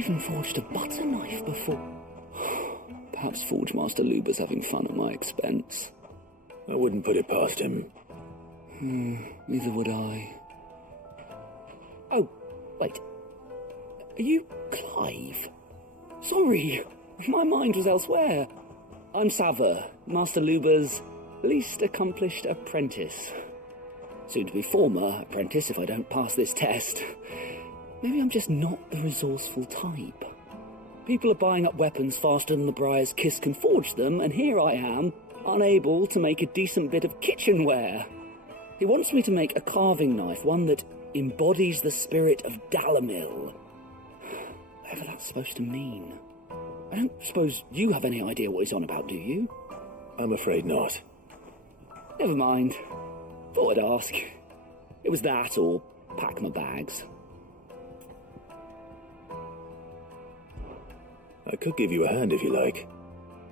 even forged a butter knife before. Perhaps Forge Master Luber's having fun at my expense. I wouldn't put it past him. Neither would I. Oh, wait. Are you Clive? Sorry, my mind was elsewhere. I'm Sava, Master Luber's least accomplished apprentice. Soon to be former apprentice if I don't pass this test. Maybe I'm just not the resourceful type. People are buying up weapons faster than the Briar's Kiss can forge them, and here I am, unable to make a decent bit of kitchenware. He wants me to make a carving knife, one that embodies the spirit of Dalamil. Whatever that's supposed to mean. I don't suppose you have any idea what he's on about, do you? I'm afraid not. Never mind. Thought I'd ask. It was that, or pack my bags. I could give you a hand if you like.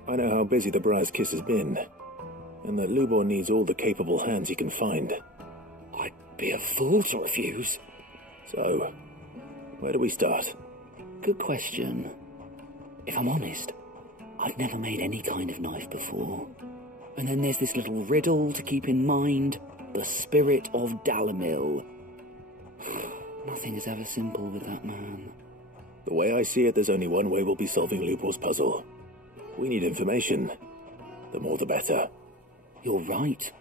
I know how busy the Briar's Kiss has been, and that Lubor needs all the capable hands he can find. I'd be a fool to refuse. So, where do we start? Good question. If I'm honest, I've never made any kind of knife before. And then there's this little riddle to keep in mind. The spirit of Dalamil. Nothing is ever simple with that man. The way I see it, there's only one way we'll be solving Lubor's puzzle. We need information. The more the better. You're right.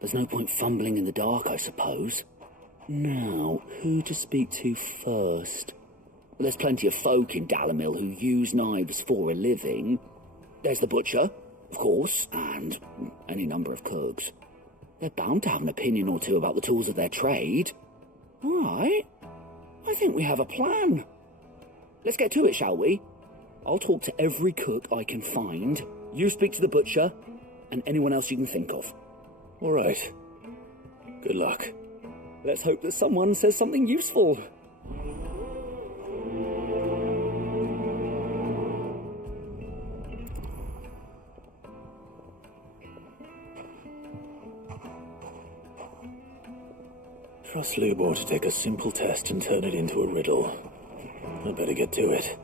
There's no point fumbling in the dark, I suppose. Now, who to speak to first? Well, there's plenty of folk in Dalamil who use knives for a living. There's the butcher, of course, and any number of cooks. They're bound to have an opinion or two about the tools of their trade. All right. I think we have a plan. Let's get to it, shall we? I'll talk to every cook I can find. You speak to the butcher, and anyone else you can think of. All right. Good luck. Let's hope that someone says something useful. Trust Lubor to take a simple test and turn it into a riddle. I better get to it.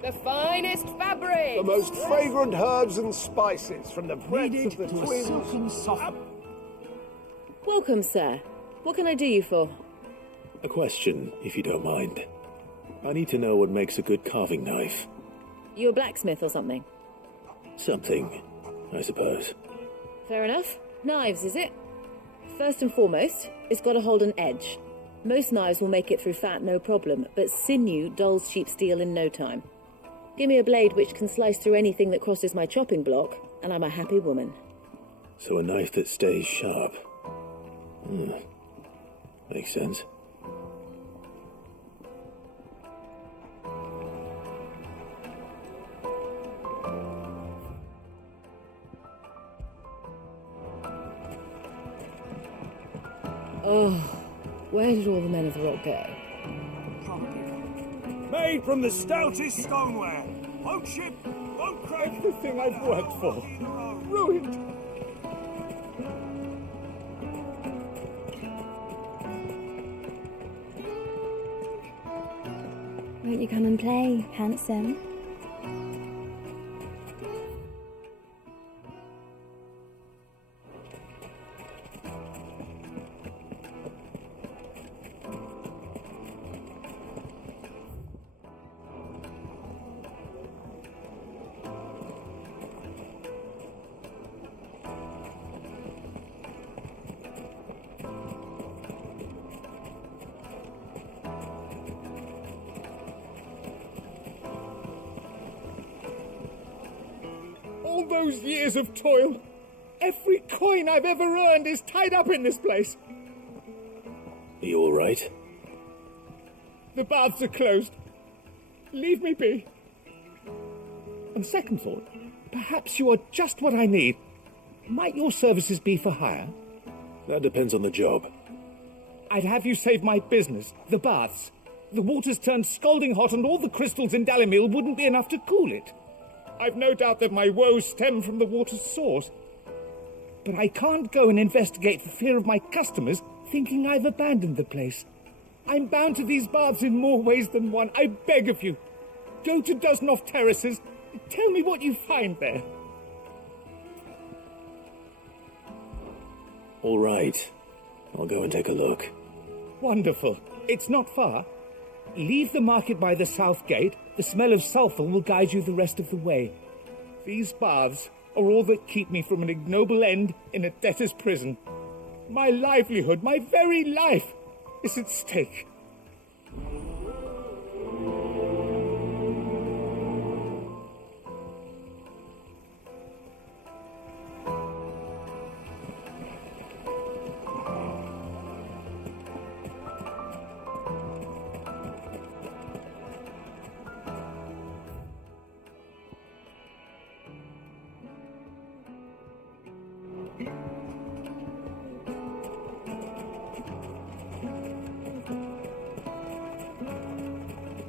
The finest fabric! The most fragrant herbs and spices from the breadth of the twins. Welcome, sir. What can I do you for? A question, if you don't mind. I need to know what makes a good carving knife. You a blacksmith or something? Something, I suppose. Fair enough. Knives, is it? First and foremost, it's got to hold an edge. Most knives will make it through fat, no problem, but sinew dulls cheap steel in no time. Give me a blade which can slice through anything that crosses my chopping block, and I'm a happy woman. So a knife that stays sharp. Makes sense. Oh, where did all the men of the rock go? Made from the stoutest stoneware. Won't ship, won't crack. Everything I've worked for. Ruined. Won't you come and play, handsome? All those years of toil, every coin I've ever earned is tied up in this place. Are you all right? The baths are closed. Leave me be. On second thought, perhaps you are just what I need. Might your services be for hire? That depends on the job. I'd have you save my business, the baths. The water's turned scalding hot and all the crystals in Dalamil wouldn't be enough to cool it. I've no doubt that my woes stem from the water's source. But I can't go and investigate for fear of my customers thinking I've abandoned the place. I'm bound to these baths in more ways than one. I beg of you. Go to Doznoff Terraces. Tell me what you find there. All right. I'll go and take a look. Wonderful. It's not far. Leave the market by the south gate. The smell of sulphur will guide you the rest of the way. These baths are all that keep me from an ignoble end in a debtor's prison. My livelihood, my very life, is at stake.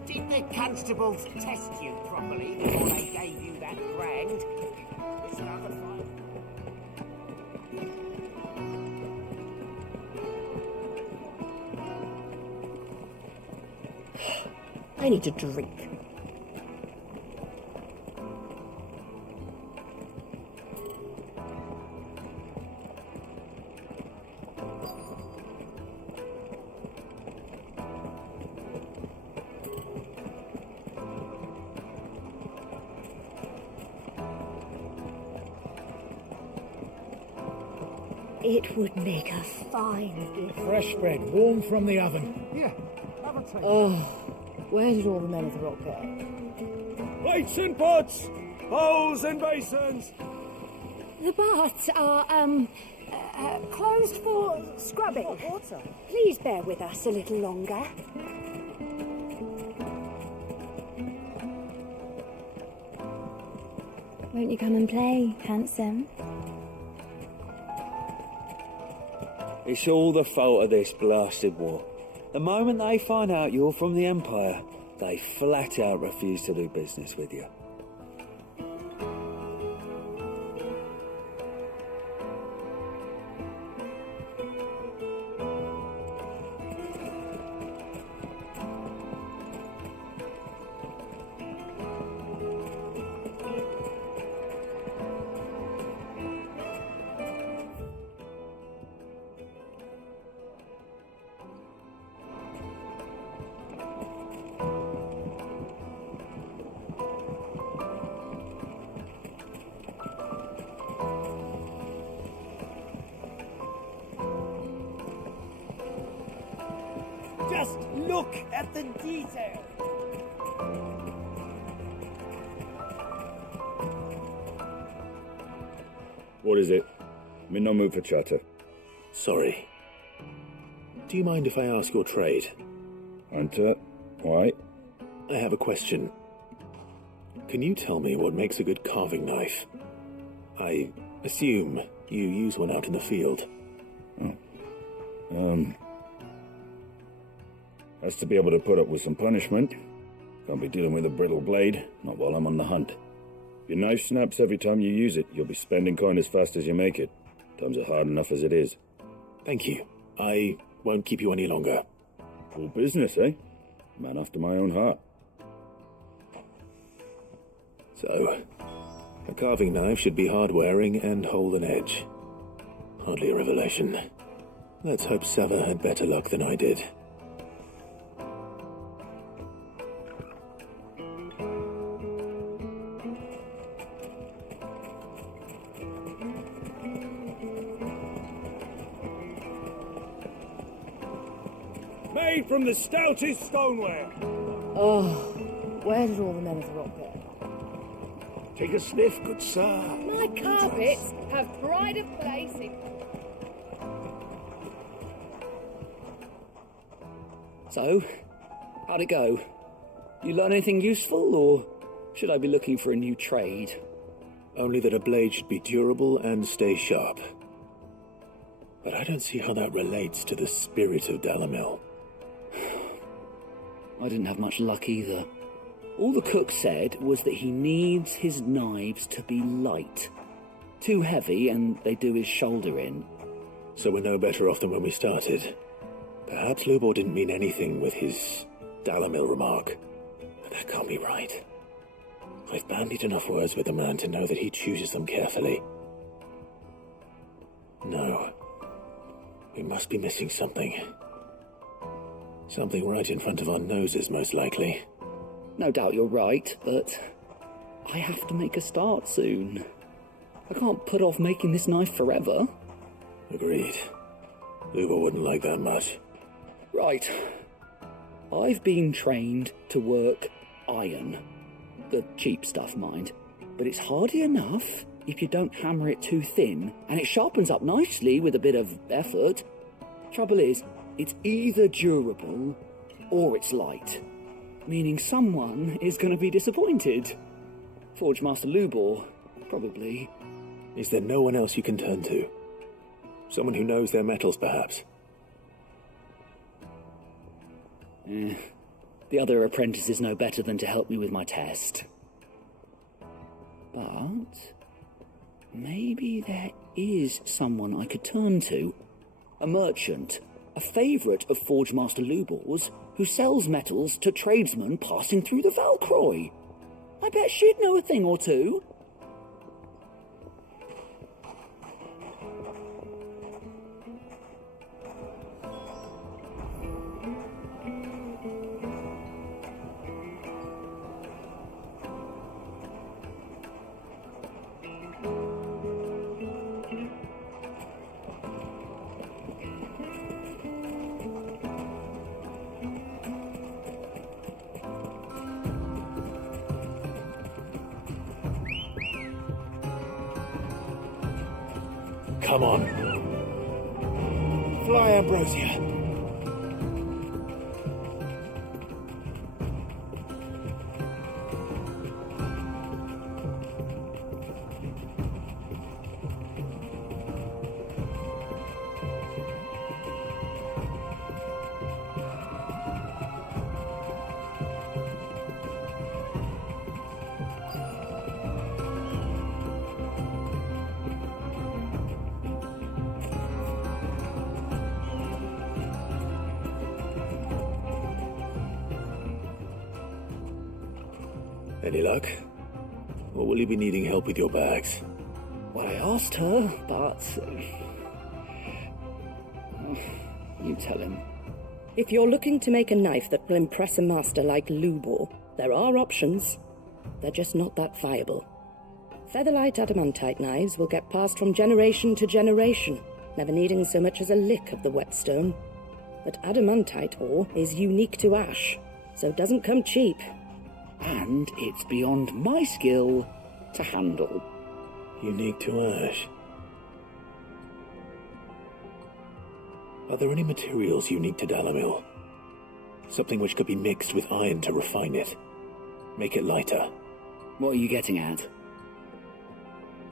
Did the constables test you properly before they gave you that brand? I need a drink. It would make a fine gift. Fresh bread, warm from the oven. Here, have a taste. Oh, where did all the men of the rock go? Plates and pots, bowls and basins. The baths are, closed for scrubbing. Hot water. Please bear with us a little longer. Won't you come and play, handsome? It's all the fault of this blasted war. The moment they find out you're from the Empire, they flat out refuse to do business with you. Just look at the detail. What is it? I'm in no mood for chatter. Sorry. Do you mind if I ask your trade? Hunter, why? I have a question. Can you tell me what makes a good carving knife? I assume you use one out in the field. Has to be able to put up with some punishment. Can't be dealing with a brittle blade, not while I'm on the hunt. If your knife snaps every time you use it, you'll be spending coin as fast as you make it. Times are hard enough as it is. Thank you. I won't keep you any longer. Full business, eh? Man after my own heart. So, a carving knife should be hard-wearing and hold an edge. Hardly a revelation. Let's hope Sava had better luck than I did. Made from the stoutest stoneware. Oh, where did all the men of the rock go? Take a sniff, good sir. My carpets have pride of place in... So, how'd it go? You learn anything useful, or should I be looking for a new trade? Only that a blade should be durable and stay sharp. But I don't see how that relates to the spirit of Dalamil. I didn't have much luck either. All the cook said was that he needs his knives to be light. Too heavy and they do his shoulder in. So we're no better off than when we started. Perhaps Lubor didn't mean anything with his Dalamil remark. But that can't be right. I've bandied enough words with the man to know that he chooses them carefully. No. We must be missing something. Something right in front of our noses, most likely. No doubt you're right, but I have to make a start soon. I can't put off making this knife forever. Agreed. Lubor wouldn't like that much. Right. I've been trained to work iron. The cheap stuff, mind. But it's hardy enough if you don't hammer it too thin, and it sharpens up nicely with a bit of effort. Trouble is, it's either durable or it's light, meaning someone is going to be disappointed. Forge Master Lubor, probably. Is there no one else you can turn to? Someone who knows their metals, perhaps? The other apprentices know better than to help me with my test. But maybe there is someone I could turn to. A merchant, a favourite of Forge Master Lubor's, who sells metals to tradesmen passing through the Valcroy. I bet she'd know a thing or two. Come on. Fly, Ambrosia. Any luck? Or will you be needing help with your bags? Well, I asked her, but... you tell him. If you're looking to make a knife that will impress a master like Lubor, there are options. They're just not that viable. Featherlight adamantite knives will get passed from generation to generation, never needing so much as a lick of the whetstone. But adamantite ore is unique to ash, so it doesn't come cheap. And it's beyond my skill to handle. Unique to ash. Are there any materials unique to Dalamil? Something which could be mixed with iron to refine it. Make it lighter. What are you getting at?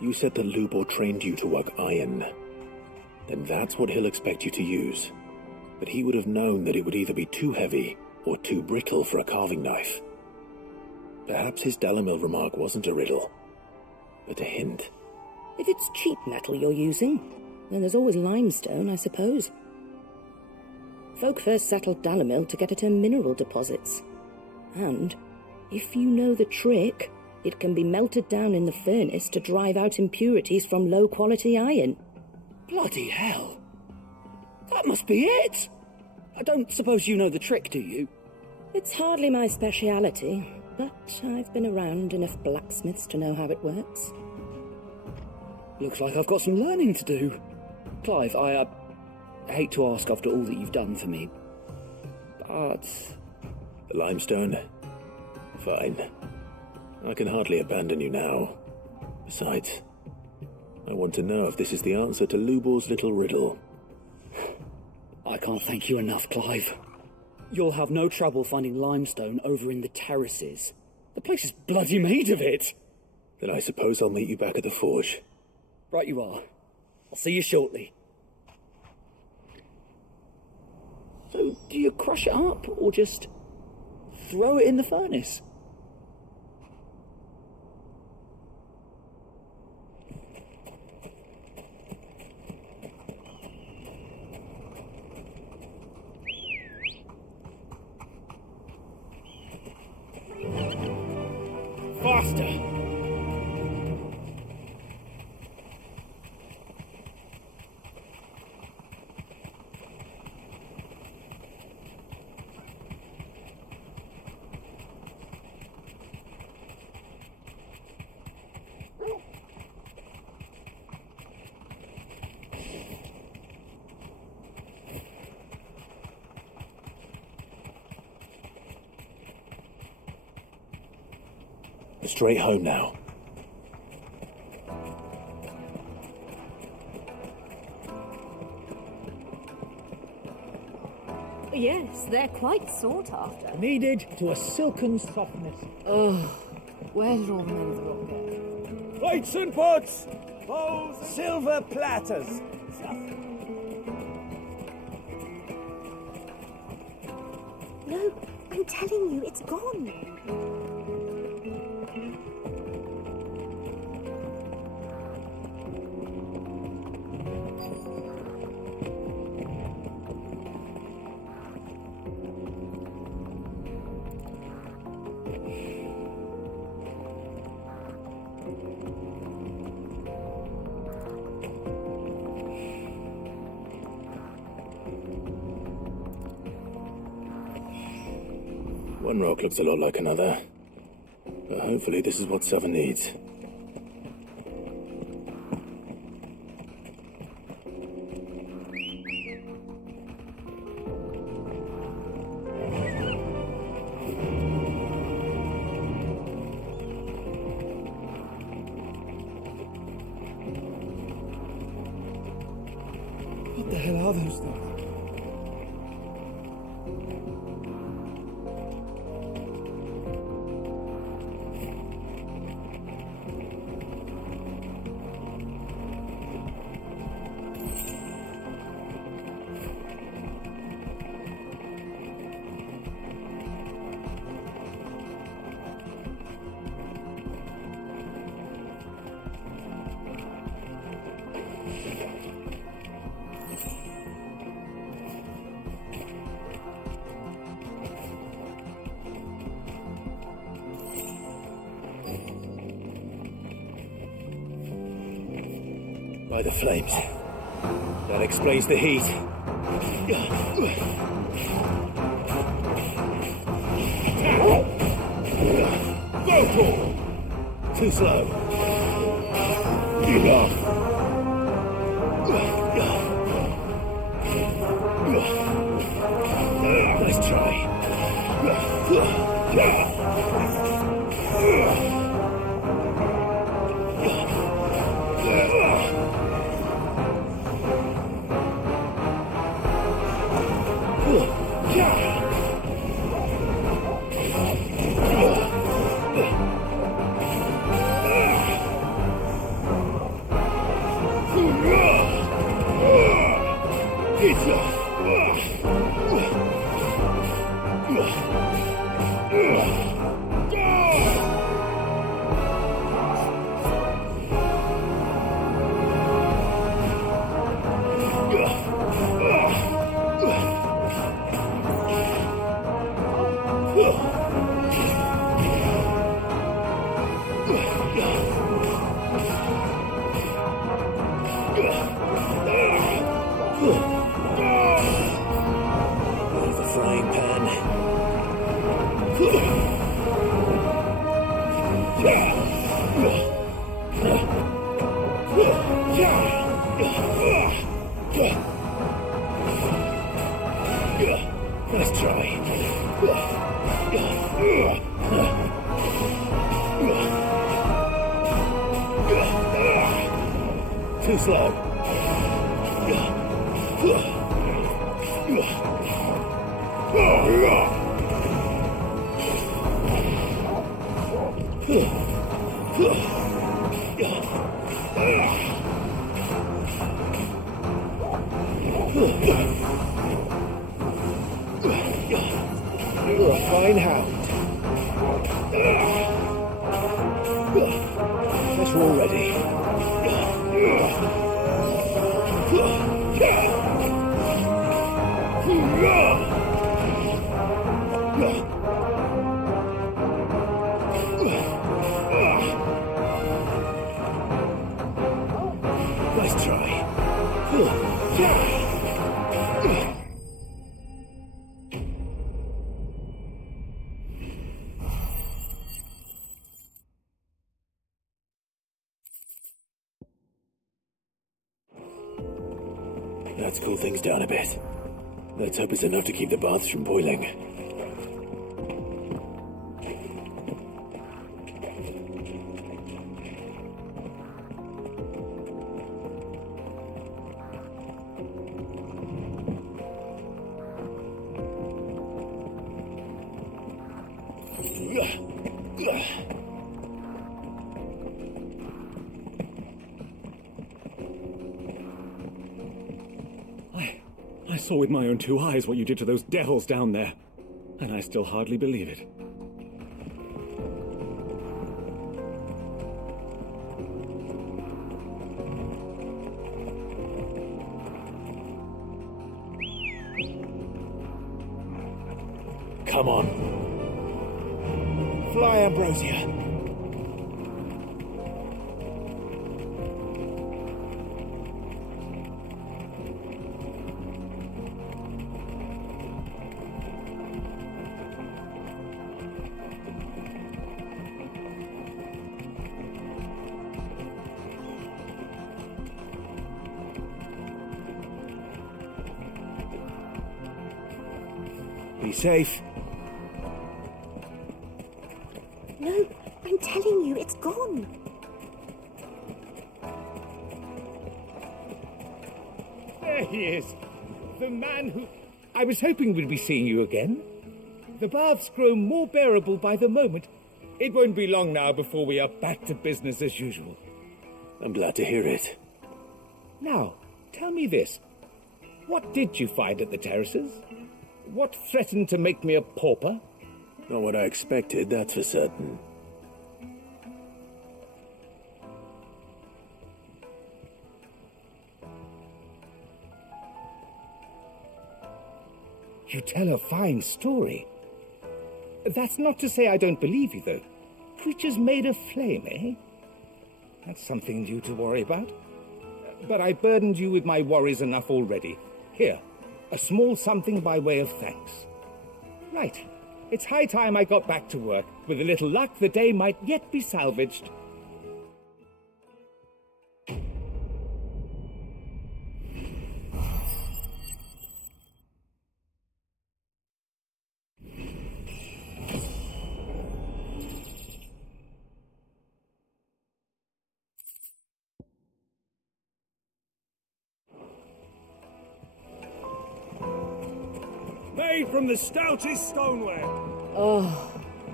You said that Lubor trained you to work iron. Then that's what he'll expect you to use. But he would have known that it would either be too heavy or too brittle for a carving knife. Perhaps his Dalamil remark wasn't a riddle, but a hint. If it's cheap metal you're using, then there's always limestone, I suppose. Folk first settled Dalamil to get at her mineral deposits. And, if you know the trick, it can be melted down in the furnace to drive out impurities from low-quality iron. Bloody hell! That must be it! I don't suppose you know the trick, do you? It's hardly my speciality, but I've been around enough blacksmiths to know how it works. Looks like I've got some learning to do. Clive, I hate to ask after all that you've done for me, but... The limestone? Fine. I can hardly abandon you now. Besides, I want to know if this is the answer to Lubor's little riddle. I can't thank you enough, Clive. You'll have no trouble finding limestone over in the terraces. The place is bloody made of it. Then I suppose I'll meet you back at the forge. Right you are. I'll see you shortly. So, do you crush it up, or just throw it in the furnace? Faster! Straight home now. Yes, they're quite sought after. Kneaded to a silken softness. Oh, where did all the men of the rock go? Plates and pots! Bowls, silver platters! No, I'm telling you, it's gone. One rock looks a lot like another. But hopefully this is what Southern needs. What the hell are those things? By the flames. That explains the heat. Go for! Too slow. Enough. Nice try. Nice try. Too slow. You're a fine hound. Guess we're all ready. Let's cool things down a bit. Let's hope it's enough to keep the baths from boiling. I saw with my own two eyes what you did to those devils down there, and I still hardly believe it. Come on. Fly, Ambrosia. Be safe. No, I'm telling you, it's gone. There he is. The man who... I was hoping we'd be seeing you again. The baths grow more bearable by the moment. It won't be long now before we are back to business as usual. I'm glad to hear it. Now, tell me this. What did you find at the terraces? What threatened to make me a pauper? Not what I expected, that's for certain. You tell a fine story. That's not to say I don't believe you, though. Creatures made of flame, eh? That's something new to worry about. But I burdened you with my worries enough already. Here, a small something by way of thanks. Right. It's high time I got back to work. With a little luck, the day might yet be salvaged. Made from the stoutest stoneware. Oh,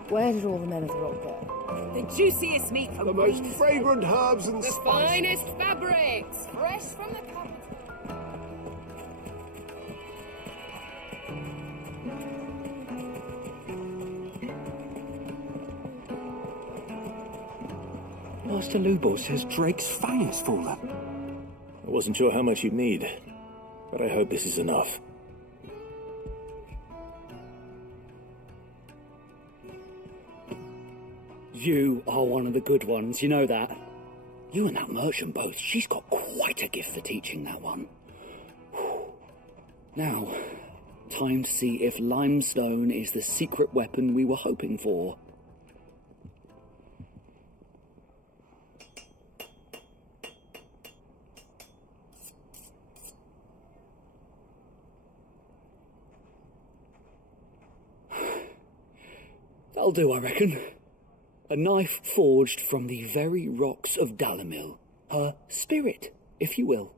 where did all the men of the rock go? The juiciest meat from The most fragrant herbs and The spices. finest fabrics! fresh from the cupboard. Master Lubor says Drake's fang has fallen. I wasn't sure how much you'd need, but I hope this is enough. You are one of the good ones, you know that. You and that merchant both, she's got quite a gift for teaching that one. Now, time to see if limestone is the secret weapon we were hoping for. That'll do, I reckon. A knife forged from the very rocks of Dalamil. Her spirit, if you will.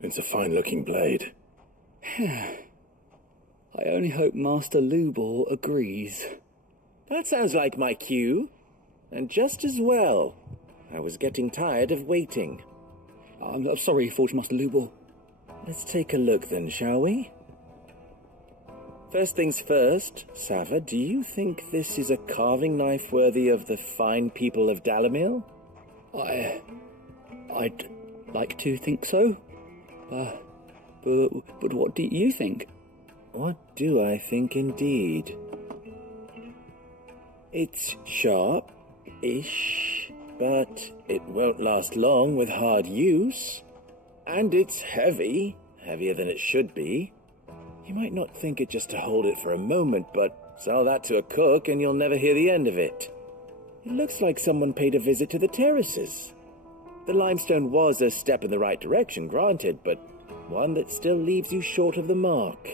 It's a fine-looking blade. I only hope Master Lubor agrees. That sounds like my cue. And just as well. I was getting tired of waiting. I'm sorry, Forge Master Lubor. Let's take a look then, shall we? First things first, Sava, do you think this is a carving knife worthy of the fine people of Dalamil? I'd like to think so. But what do you think? What do I think indeed? It's sharp-ish, but it won't last long with hard use. And it's heavy, heavier than it should be. You might not think it just to hold it for a moment, but sell that to a cook and you'll never hear the end of it. It looks like someone paid a visit to the terraces. The limestone was a step in the right direction, granted, but One that still leaves you short of the mark.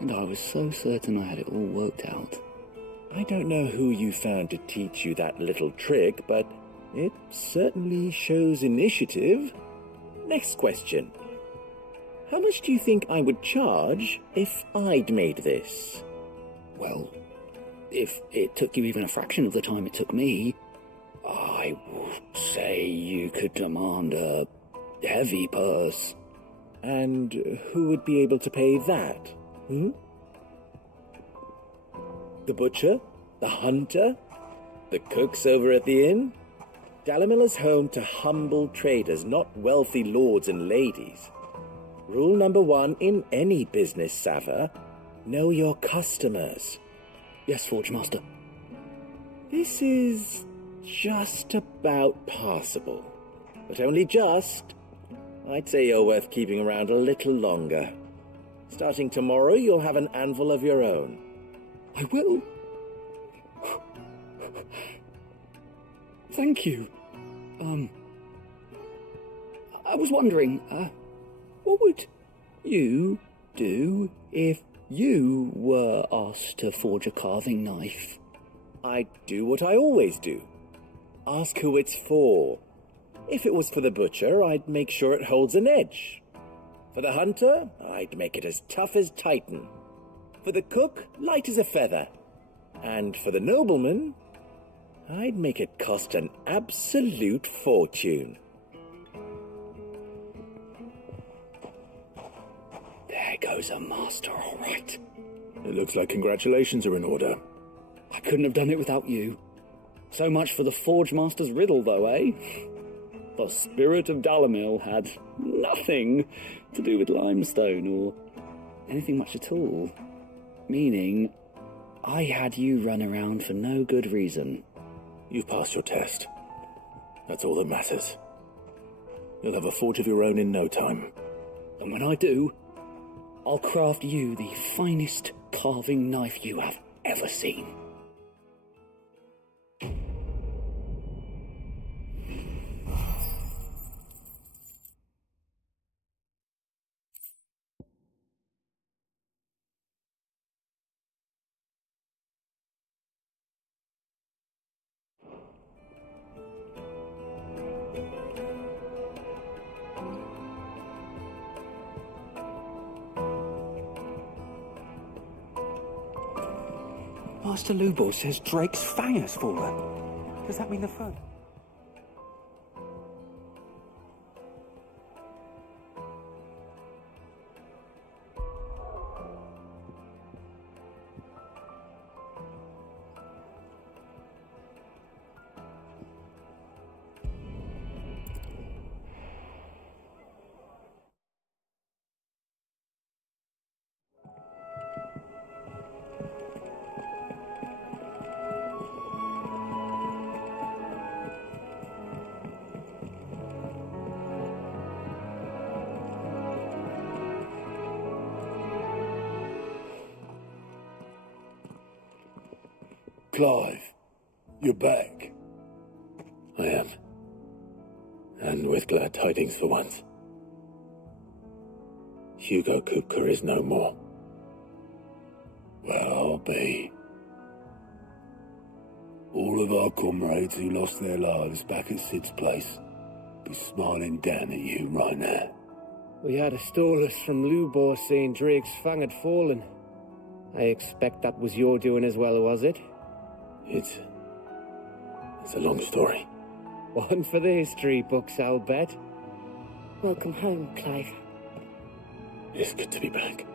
And I was so certain I had it all worked out. I don't know who you found to teach you that little trick, but it certainly shows initiative. Next question. How much do you think I would charge if I'd made this? Well, if it took you even a fraction of the time it took me, I would say you could demand a heavy purse. And who would be able to pay that? The butcher? The hunter? The cooks over at the inn? Dalimil is home to humble traders, not wealthy lords and ladies. Rule number 1 in any business, Sava: know your customers. Yes, Forge Master. This is just about passable. But only just. I'd say you're worth keeping around a little longer. Starting tomorrow, you'll have an anvil of your own. I will. Thank you. I was wondering, what would you do if you were asked to forge a carving knife? I'd do what I always do. Ask who it's for. If it was for the butcher, I'd make sure it holds an edge. For the hunter, I'd make it as tough as Titan. For the cook, light as a feather. And for the nobleman, I'd make it cost an absolute fortune. There goes a master, all right. It looks like congratulations are in order. I couldn't have done it without you. So much for the Forge Master's riddle, though, eh? The spirit of Dalimil had nothing to do with limestone or anything much at all. Meaning, I had you run around for no good reason. You've passed your test. That's all that matters. You'll have a forge of your own in no time. And when I do, I'll craft you the finest carving knife you have ever seen. Master Lubor says Drake's fang has fallen. Does that mean the food? Clive, you're back. I am. And with glad tidings for once. Hugo Kupka is no more. Well, I'll be. All of our comrades who lost their lives back at Sid's place be smiling down at you right now. We had a stolus from Lubor saying Drake's fang had fallen. I expect that was your doing as well, was it? It's a long story. One for the history books, I'll bet. Welcome home, Clive. It's good to be back.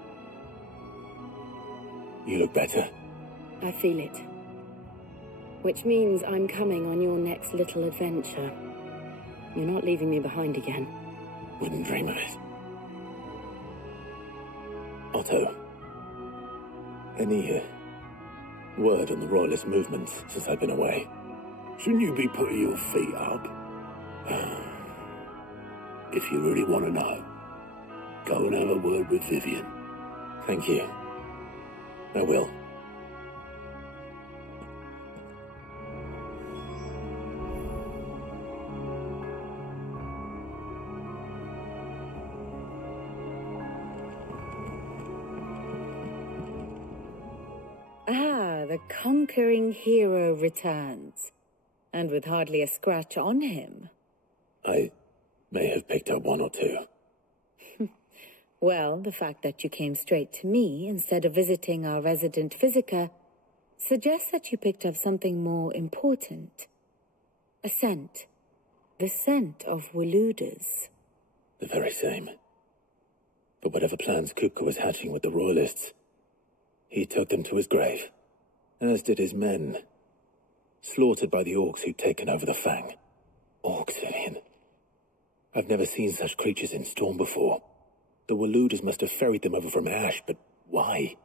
You look better. I feel it. Which means I'm coming on your next little adventure. You're not leaving me behind again. Wouldn't dream of it. Otto, any word on the Royalist movement since I've been away? Shouldn't you be putting your feet up? If you really want to know, go and have a word with Vivian. Thank you. I will. conquering hero returns, and with hardly a scratch on him. I may have picked up one or two. Well, the fact that you came straight to me instead of visiting our resident physiker suggests that you picked up something more important. A scent. The scent of Waludas. The very same. But whatever plans Kupka was hatching with the Royalists, he took them to his grave, as did his men, slaughtered by the orcs who'd taken over the Fang. Orcs, Vivian. I've never seen such creatures in Storm before. The Waludas must have ferried them over from Ash, but why?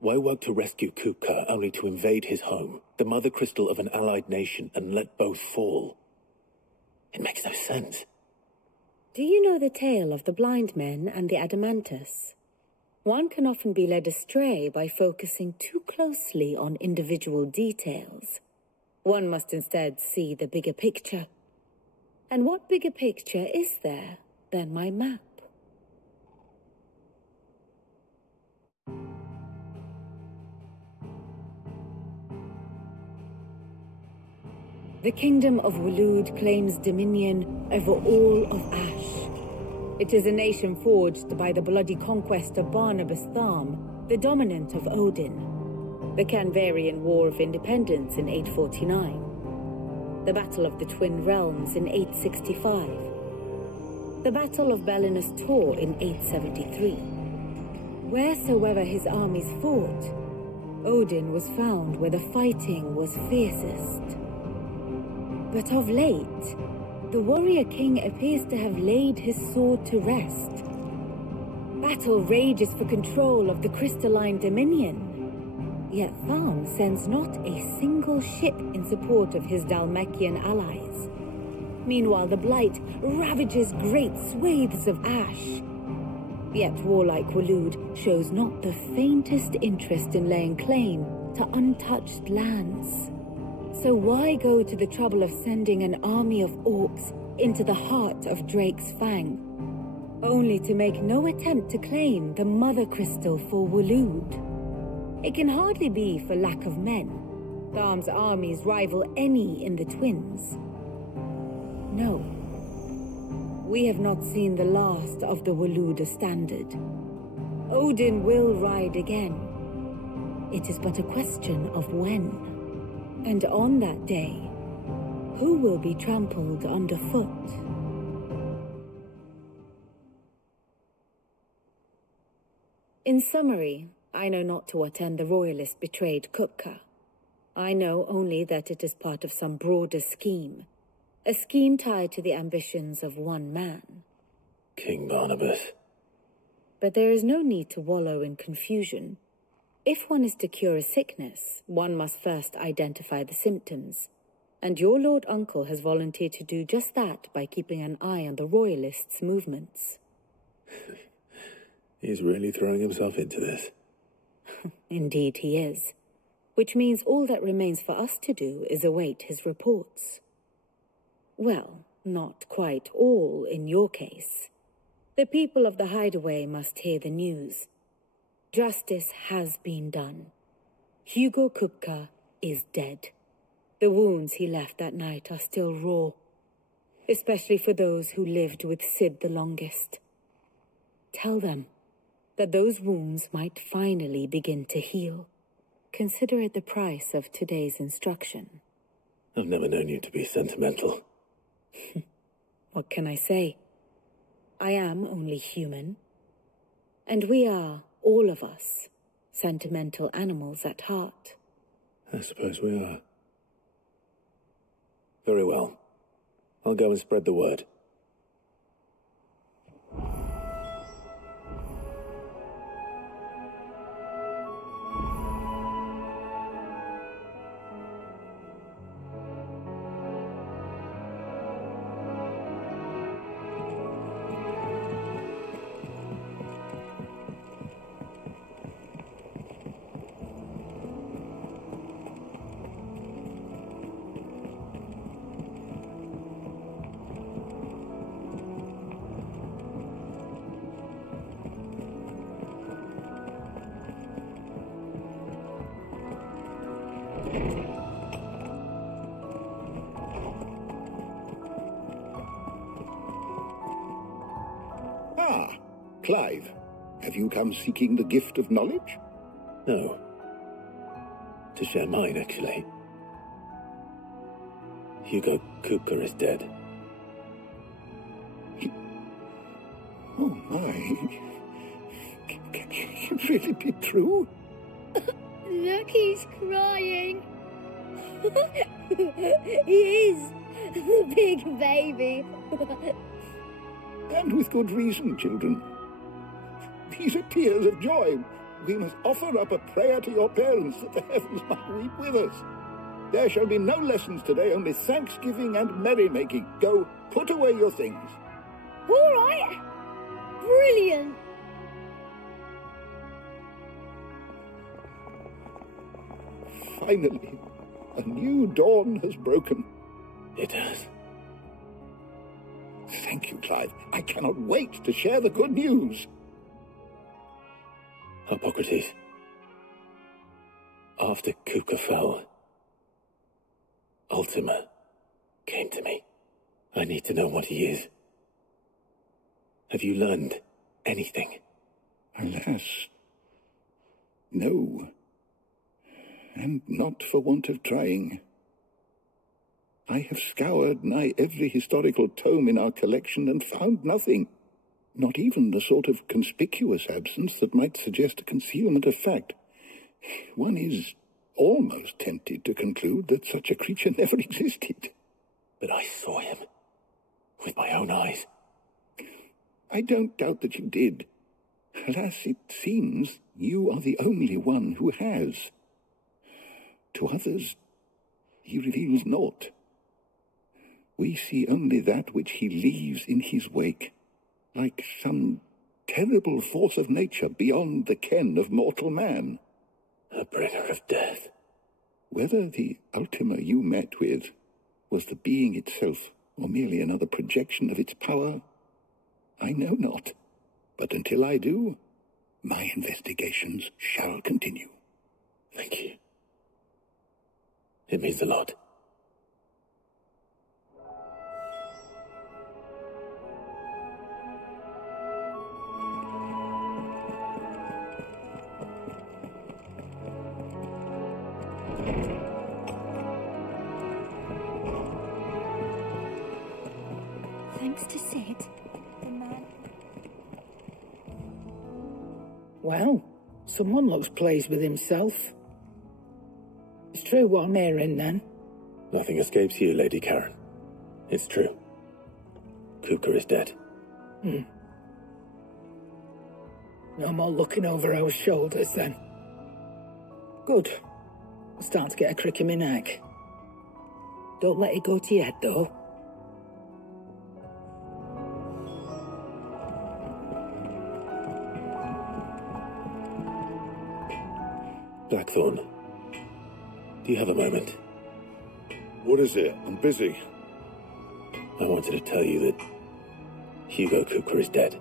Why work to rescue Kupka only to invade his home, the mother crystal of an allied nation, and let both fall? It makes no sense. Do you know the tale of the blind men and the Adamantus? One can often be led astray by focusing too closely on individual details. One must instead see the bigger picture. And what bigger picture is there than my map? The kingdom of Waloed claims dominion over all of Ash. It is a nation forged by the bloody conquest of Barnabas Tharm, the dominant of Odin. The Canvarian War of Independence in 849. The Battle of the Twin Realms in 865. The Battle of Belinus Tor in 873. Wheresoever his armies fought, Odin was found where the fighting was fiercest. But of late, the warrior king appears to have laid his sword to rest. Battle rages for control of the crystalline dominion. Yet Tharm sends not a single ship in support of his Dhalmekian allies. Meanwhile, the Blight ravages great swathes of Ash. Yet warlike Waloed shows not the faintest interest in laying claim to untouched lands. So why go to the trouble of sending an army of orcs into the heart of Drake's Fang, only to make no attempt to claim the Mother Crystal for Waloed? It can hardly be for lack of men. Tharm's armies rival any in the Twins. No. We have not seen the last of the Waluda standard. Odin will ride again. It is but a question of when. And on that day, who will be trampled underfoot? In summary, I know not to what end the Royalists betrayed Kupka. I know only that it is part of some broader scheme. A scheme tied to the ambitions of one man. King Barnabas. But there is no need to wallow in confusion. If one is to cure a sickness, one must first identify the symptoms. And your Lord Uncle has volunteered to do just that by keeping an eye on the Royalists' movements. He's really throwing himself into this. Indeed he is. Which means all that remains for us to do is await his reports. Well, not quite all in your case. The people of the Hideaway must hear the news. Justice has been done. Hugo Kupka is dead. The wounds he left that night are still raw, especially for those who lived with Sid the longest. Tell them that those wounds might finally begin to heal. Consider it the price of today's instruction. I've never known you to be sentimental. What can I say? I am only human. And we are, all of us, sentimental animals at heart. I suppose we are. Very well. I'll go and spread the word. Clive, have you come seeking the gift of knowledge? No. To share mine, actually. Hugo Kupka is dead. Oh my. Can it really be true? Look, he's crying. He is. The big baby. And with good reason, children. These are tears of joy. We must offer up a prayer to your parents that the heavens might weep with us. There shall be no lessons today, only thanksgiving and merrymaking. Go, put away your things. All right. Brilliant. Finally, a new dawn has broken. It has. Thank you, Clive. I cannot wait to share the good news. Hippocrates. After Kupka fell, Ultima came to me. I need to know what he is. Have you learned anything? Alas, no. And not for want of trying. I have scoured nigh every historical tome in our collection and found nothing. Not even the sort of conspicuous absence that might suggest a concealment of fact. One is almost tempted to conclude that such a creature never existed. But I saw him. With my own eyes. I don't doubt that you did. Alas, it seems you are the only one who has. To others, he reveals naught. We see only that which he leaves in his wake, like some terrible force of nature beyond the ken of mortal man. A bringer of death. Whether the Ultima you met with was the being itself, or merely another projection of its power, I know not. But until I do, my investigations shall continue. Thank you. It means a lot. Thanks to Sid, the man. Well, someone looks pleased with himself. It's true what I'm hearing, then. Nothing escapes you, Lady Karen. It's true. Kupka is dead. No more looking over our shoulders, then. Good. I'm starting to get a crick in my neck. Don't let it go to your head, though. Blackthorn, do you have a moment? What is it? I'm busy. I wanted to tell you that Hugo Kupka is dead.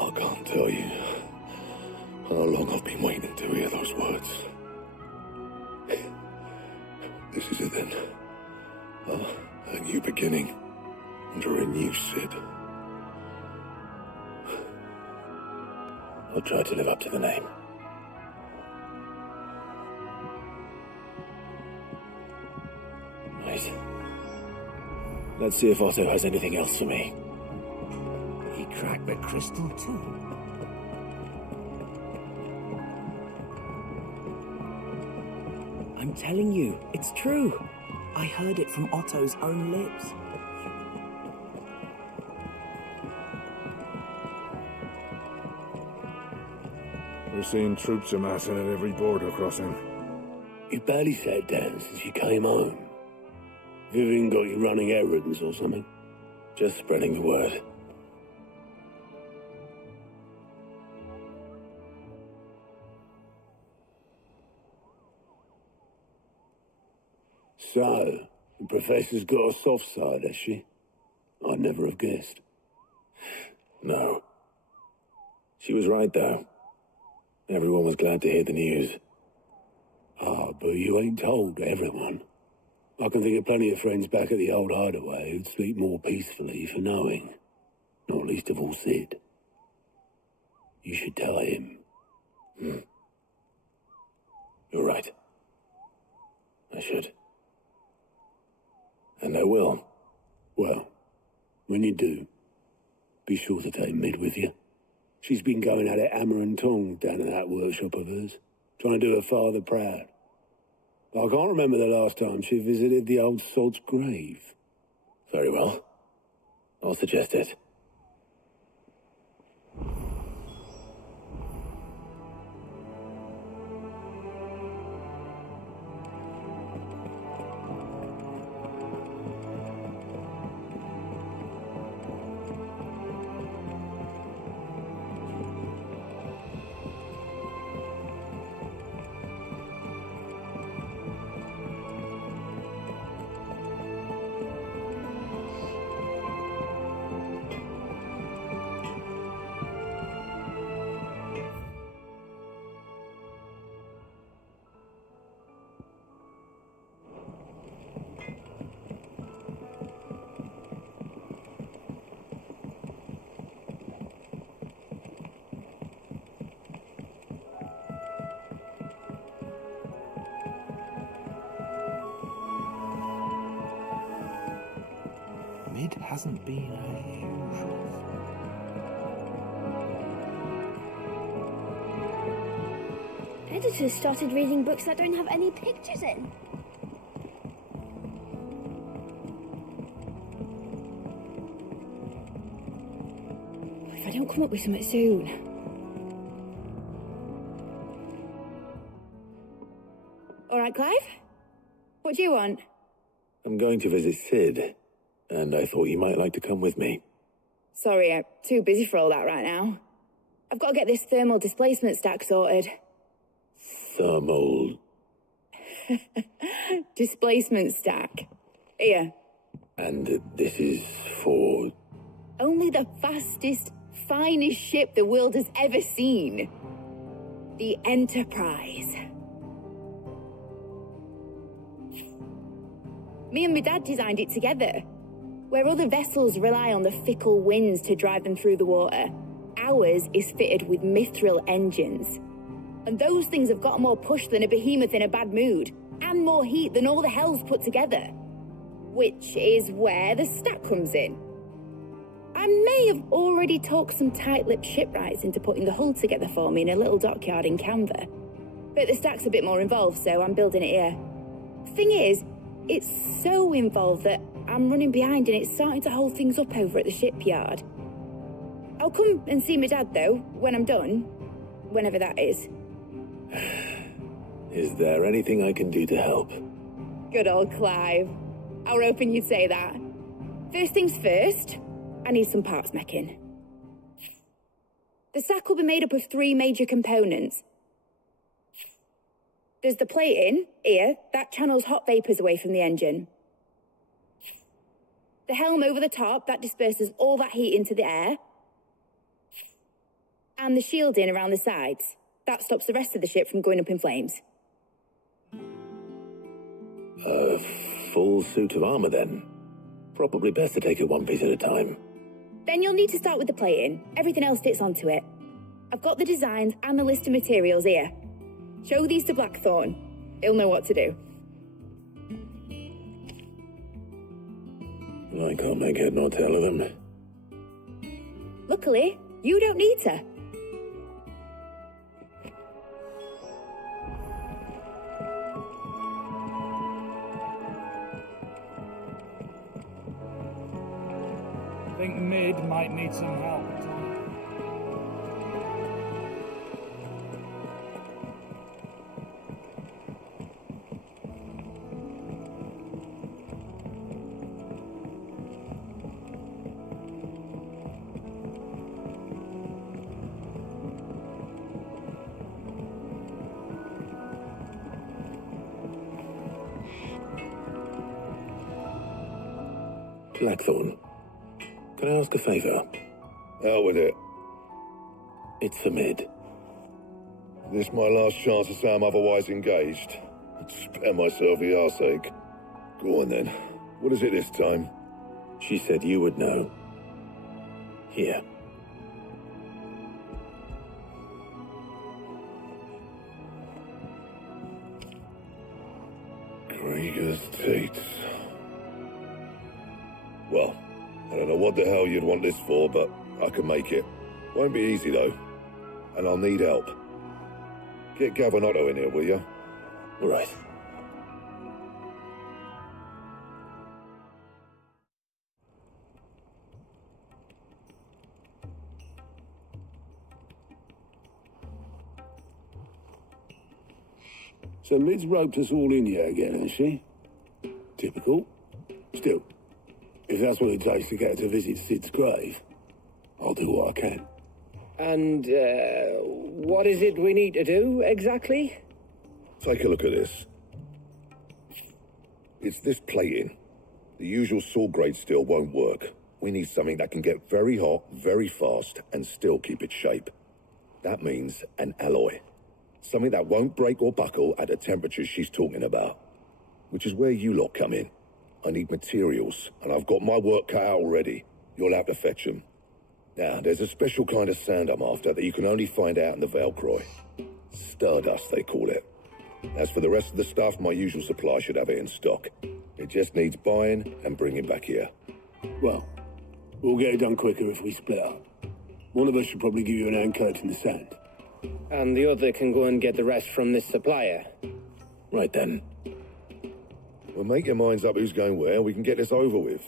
I can't tell you how long I've been waiting to hear those words. This is it then. A new beginning under a new Sid. I'll try to live up to the name. Right. Let's see if Otto has anything else for me. He cracked the crystal too. I'm telling you, it's true. I heard it from Otto's own lips. We're seeing troops amassing at every border crossing. You barely sat down since you came home. Vivian got you running errands or something? Just spreading the word. So, the Professor's got a soft side, has she? I'd never have guessed. No. She was right, though. Everyone was glad to hear the news. Ah, but you ain't told everyone. I can think of plenty of friends back at the old hideaway who'd sleep more peacefully for knowing. Not least of all Sid. You should tell him. You're right. I should. And I will. Well, when you do, be sure to take Mid with you. She's been going at it hammer and tongs down in that workshop of hers, trying to do her father proud. But I can't remember the last time she visited the old sod's grave. Very well. I'll suggest it. Mid hasn't been her usual. Editors started reading books that don't have any pictures in. If I don't come up with something soon. All right, Clive? What do you want? I'm going to visit Sid, and I thought you might like to come with me. Sorry, I'm too busy for all that right now. I've got to get this thermal displacement stack sorted. Thermal... displacement stack. Here. And this is for... Only the fastest, finest ship the world has ever seen. The Enterprise. Me and my dad designed it together. Where other vessels rely on the fickle winds to drive them through the water, ours is fitted with mithril engines. And those things have got more push than a behemoth in a bad mood, and more heat than all the hells put together. Which is where the stack comes in. I may have already talked some tight-lipped shipwrights into putting the hull together for me in a little dockyard in Canva. But the stack's a bit more involved, so I'm building it here. Thing is, it's so involved that I'm running behind and it's starting to hold things up over at the shipyard. I'll come and see my dad, though, when I'm done. Whenever that is. Is there anything I can do to help? Good old Clive. I were hoping you'd say that. First things first, I need some parts meching. The stack will be made up of 3 major components. There's the plating, here, that channels hot vapours away from the engine. The helm over the top, that disperses all that heat into the air. And the shielding around the sides. That stops the rest of the ship from going up in flames. A full suit of armour, then. Probably best to take it one piece at a time. Then you'll need to start with the plating. Everything else fits onto it. I've got the designs and the list of materials here. Show these to Blackthorn. He'll know what to do. I can't make head nor tail of them. Luckily, you don't need to. I think Mid might need some help. Blackthorn, can I ask a favour? Out with it. It's for Mid. This my last chance to say I'm otherwise engaged. I'd spare myself the arseache. Go on then. What is it this time? She said you would know. Here. Krieger's Tates. Well, I don't know what the hell you'd want this for, but I can make it. Won't be easy, though. And I'll need help. Get Gavin-Otto in here, will you? All right. So Mid's roped us all in here again, hasn't she? Typical. Still, if that's what it takes to get her to visit Sid's grave, I'll do what I can. And, what is it we need to do, exactly? Take a look at this. It's this plating. The usual saw grade steel won't work. We need something that can get very hot, very fast, and still keep its shape. That means an alloy. Something that won't break or buckle at the temperatures she's talking about. Which is where you lot come in. I need materials, and I've got my work cut out already. You'll have to fetch them. Now, there's a special kind of sand I'm after that you can only find out in the Velcroy. Stardust, they call it. As for the rest of the stuff, my usual supply should have it in stock. It just needs buying and bringing back here. Well, we'll get it done quicker if we split up. One of us should probably give you an hand coating the sand. And the other can go and get the rest from this supplier. Right then. Well, make your minds up who's going where, and we can get this over with.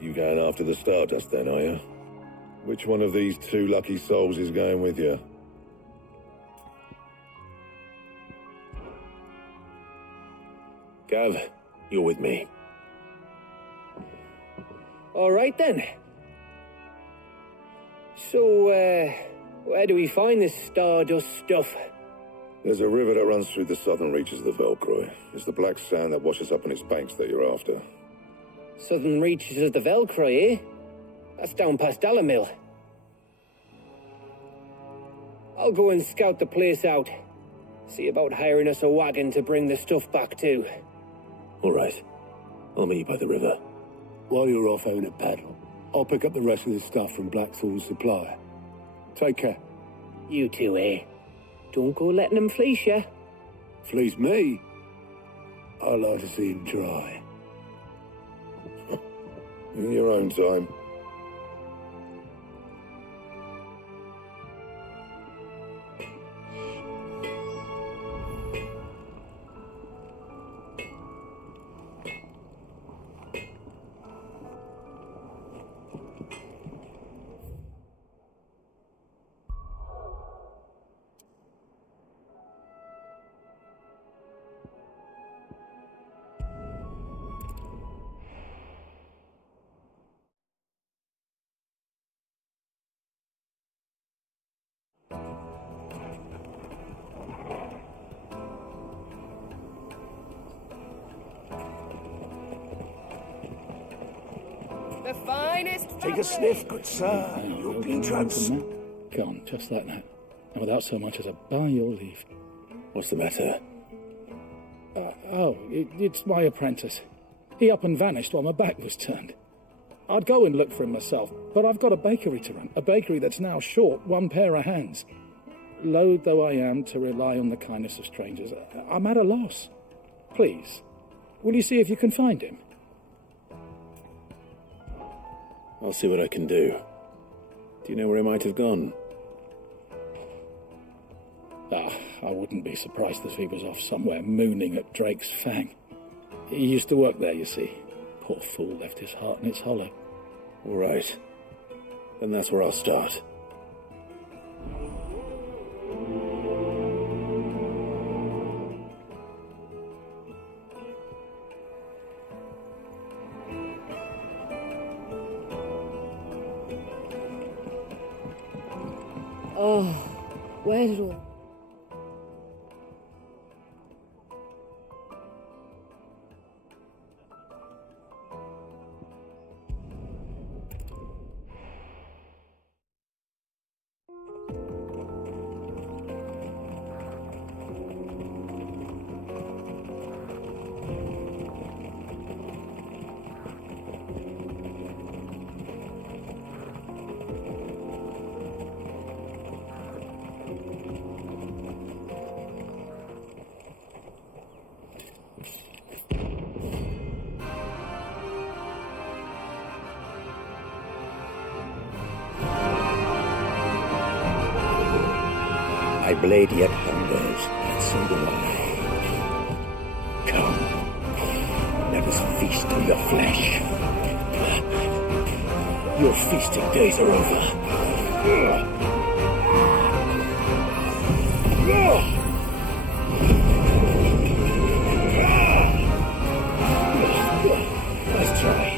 You going after the Stardust then, are you? Which one of these two lucky souls is going with you? Gav, you're with me. All right, then. So, where do we find this Stardust stuff? There's a river that runs through the southern reaches of the Velcroy. It's the black sand that washes up on its banks that you're after. Southern reaches of the Velcroy, eh? That's down past Dalamil. I'll go and scout the place out. See about hiring us a wagon to bring the stuff back to. All right. I'll meet you by the river. While you're off having a paddle, I'll pick up the rest of the stuff from Blackthorn's supplier. Take care. You two, eh? Don't go letting them fleece you. Fleece me? I like to see him try. In your own time. The finest. Take a sniff, good sir. You'll be Gone, just like that. And without so much as a by your leave. What's the matter? It's my apprentice. He up and vanished while my back was turned. I'd go and look for him myself, but I've got a bakery to run. A bakery that's now short one pair of hands. Loath though I am to rely on the kindness of strangers, I'm at a loss. Please, will you see if you can find him? I'll see what I can do. Do you know where he might have gone? I wouldn't be surprised if he was off somewhere mooning at Drake's Fang. He used to work there, you see. Poor fool left his heart in its hollow. All right. Then that's where I'll start. Oh, where did all... My blade yet hungers, and so do I. Come, let us feast on your flesh. Your feasting days are over. Let's try.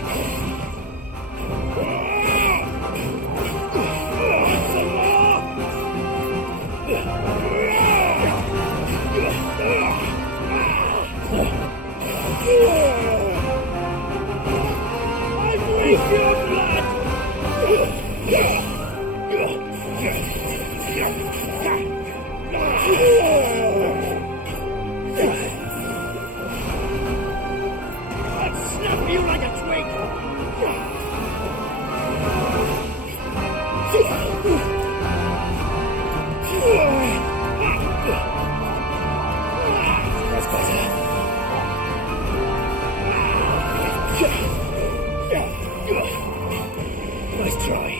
Nice try.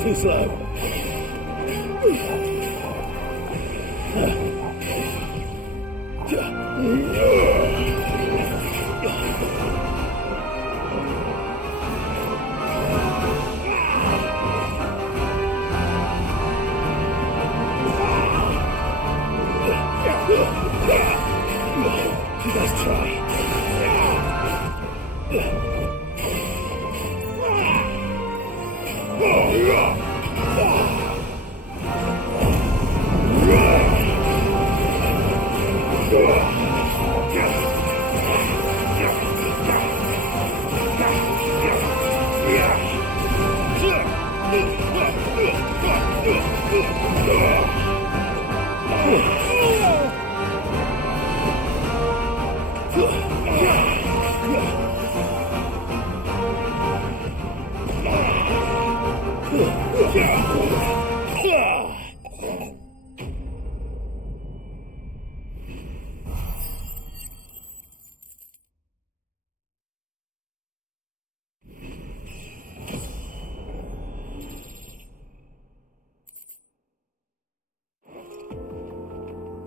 Too slow.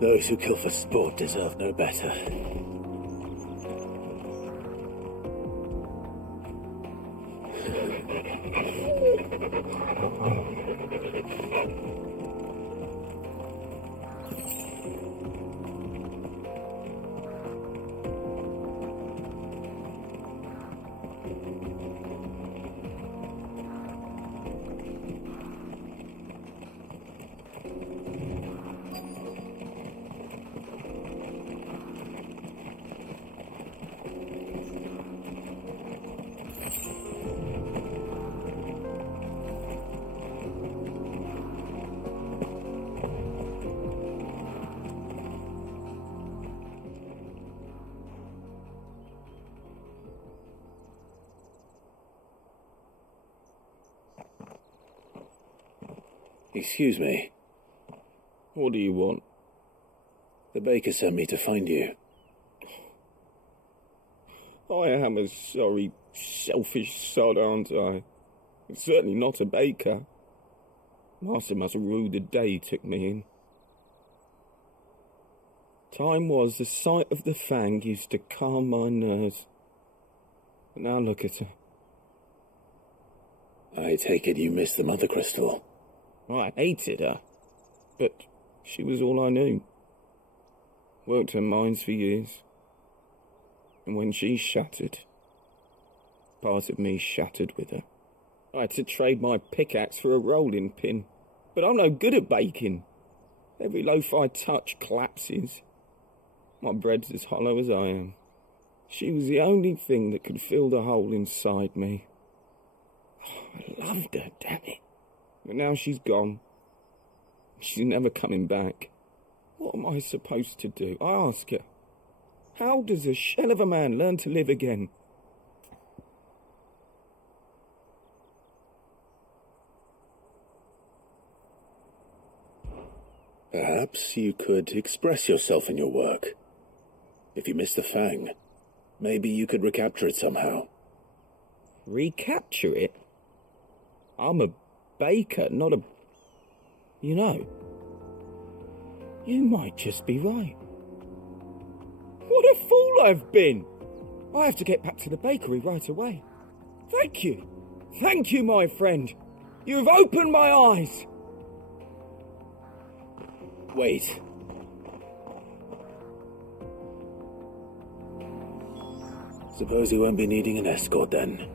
Those who kill for sport deserve no better. Excuse me. What do you want? The baker sent me to find you. I am a sorry, selfish sod, aren't I? I'm certainly not a baker. Master must have ruled the day he took me in. Time was the sight of the fang used to calm my nerves. But now look at her. I take it you missed the mother crystal. I hated her, but she was all I knew. Worked her mines for years. And when she shattered, part of me shattered with her. I had to trade my pickaxe for a rolling pin, but I'm no good at baking. Every loaf I touch collapses. My bread's as hollow as I am. She was the only thing that could fill the hole inside me. Oh, I loved her, damn it. But now she's gone. She's never coming back. What am I supposed to do? I ask her. How does a shell of a man learn to live again? Perhaps you could express yourself in your work. If you miss the fang, maybe you could recapture it somehow. Recapture it? I'm a baker, not a... You know, you might just be right. What a fool I've been! I have to get back to the bakery right away. Thank you. Thank you, my friend. You've opened my eyes. Wait. Suppose you won't be needing an escort then.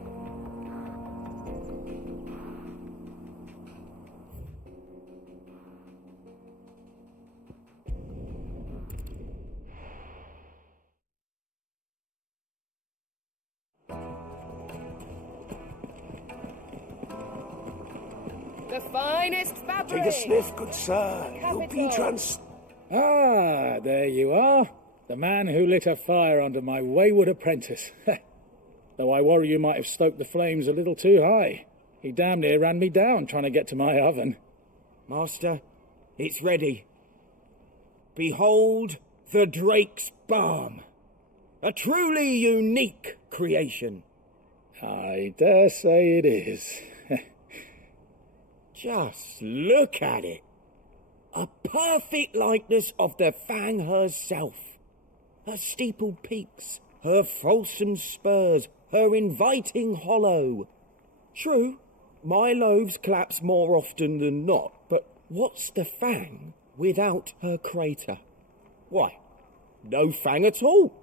The finest fabric! Take a sniff, good sir. You'll be Ah, there you are. The man who lit a fire under my wayward apprentice. Though I worry you might have stoked the flames a little too high. He damn near ran me down trying to get to my oven. Master, it's ready. Behold the Drake's Balm. A truly unique creation. I dare say it is. Just look at it. A perfect likeness of the Fang herself. Her steepled peaks, her fulsome spurs, her inviting hollow. True, my loaves collapse more often than not, but what's the Fang without her crater? Why, no Fang at all.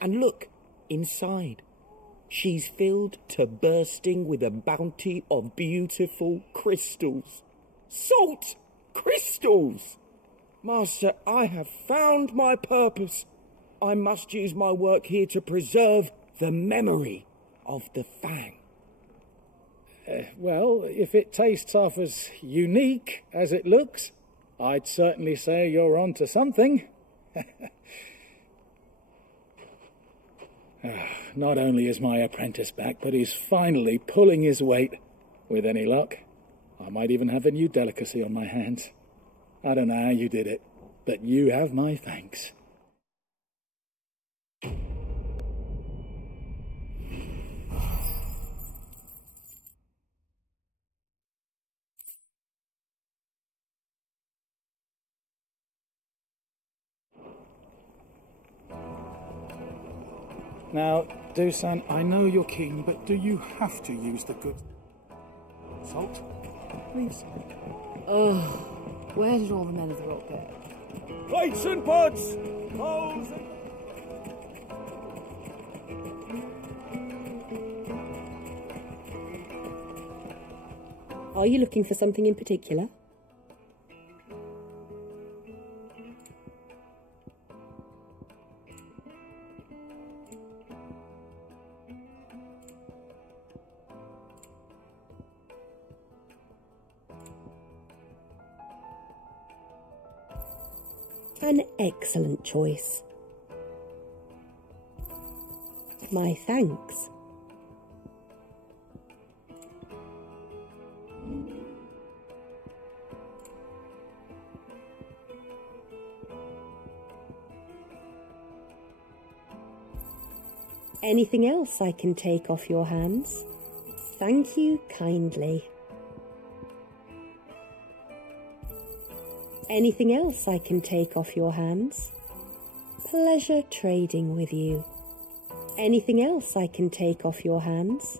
And look, inside. She's filled to bursting with a bounty of beautiful crystals. Salt crystals! Master, I have found my purpose. I must use my work here to preserve the memory of the Fang. Well, if it tastes half as unique as it looks, I'd certainly say you're on to something. Not only is my apprentice back, but he's finally pulling his weight. With any luck, I might even have a new delicacy on my hands. I don't know how you did it, but you have my thanks. Now, Dusan, I know you're keen, but do you have to use the good salt? Please. Oh, where did all the men of the rock go? Plates and pots! Bowls and... Are you looking for something in particular? An excellent choice. My thanks. Anything else I can take off your hands? Thank you kindly. Anything else I can take off your hands? Pleasure trading with you. Anything else I can take off your hands?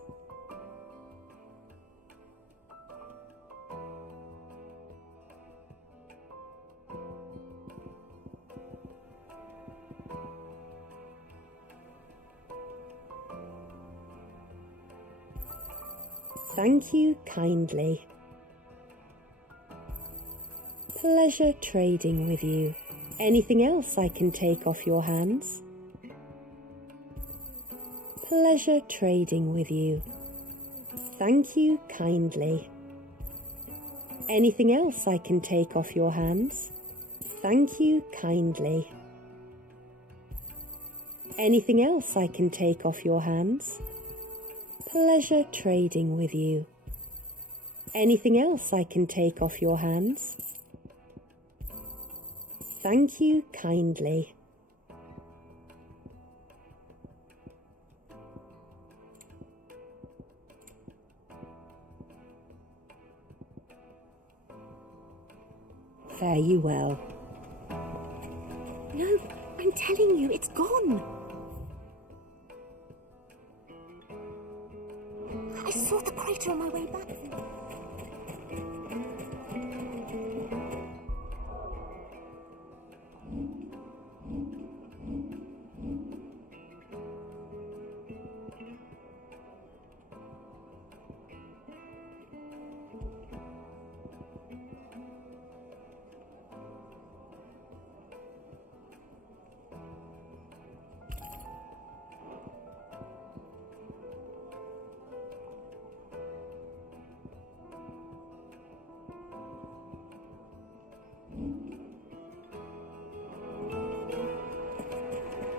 Thank you kindly. Pleasure trading with you. Anything else I can take off your hands? Pleasure trading with you. Thank you kindly. Anything else I can take off your hands? Thank you kindly. Anything else I can take off your hands? Pleasure trading with you. Anything else I can take off your hands? Thank you kindly. Fare you well. No, I'm telling you, it's gone. I saw the crater on my way back.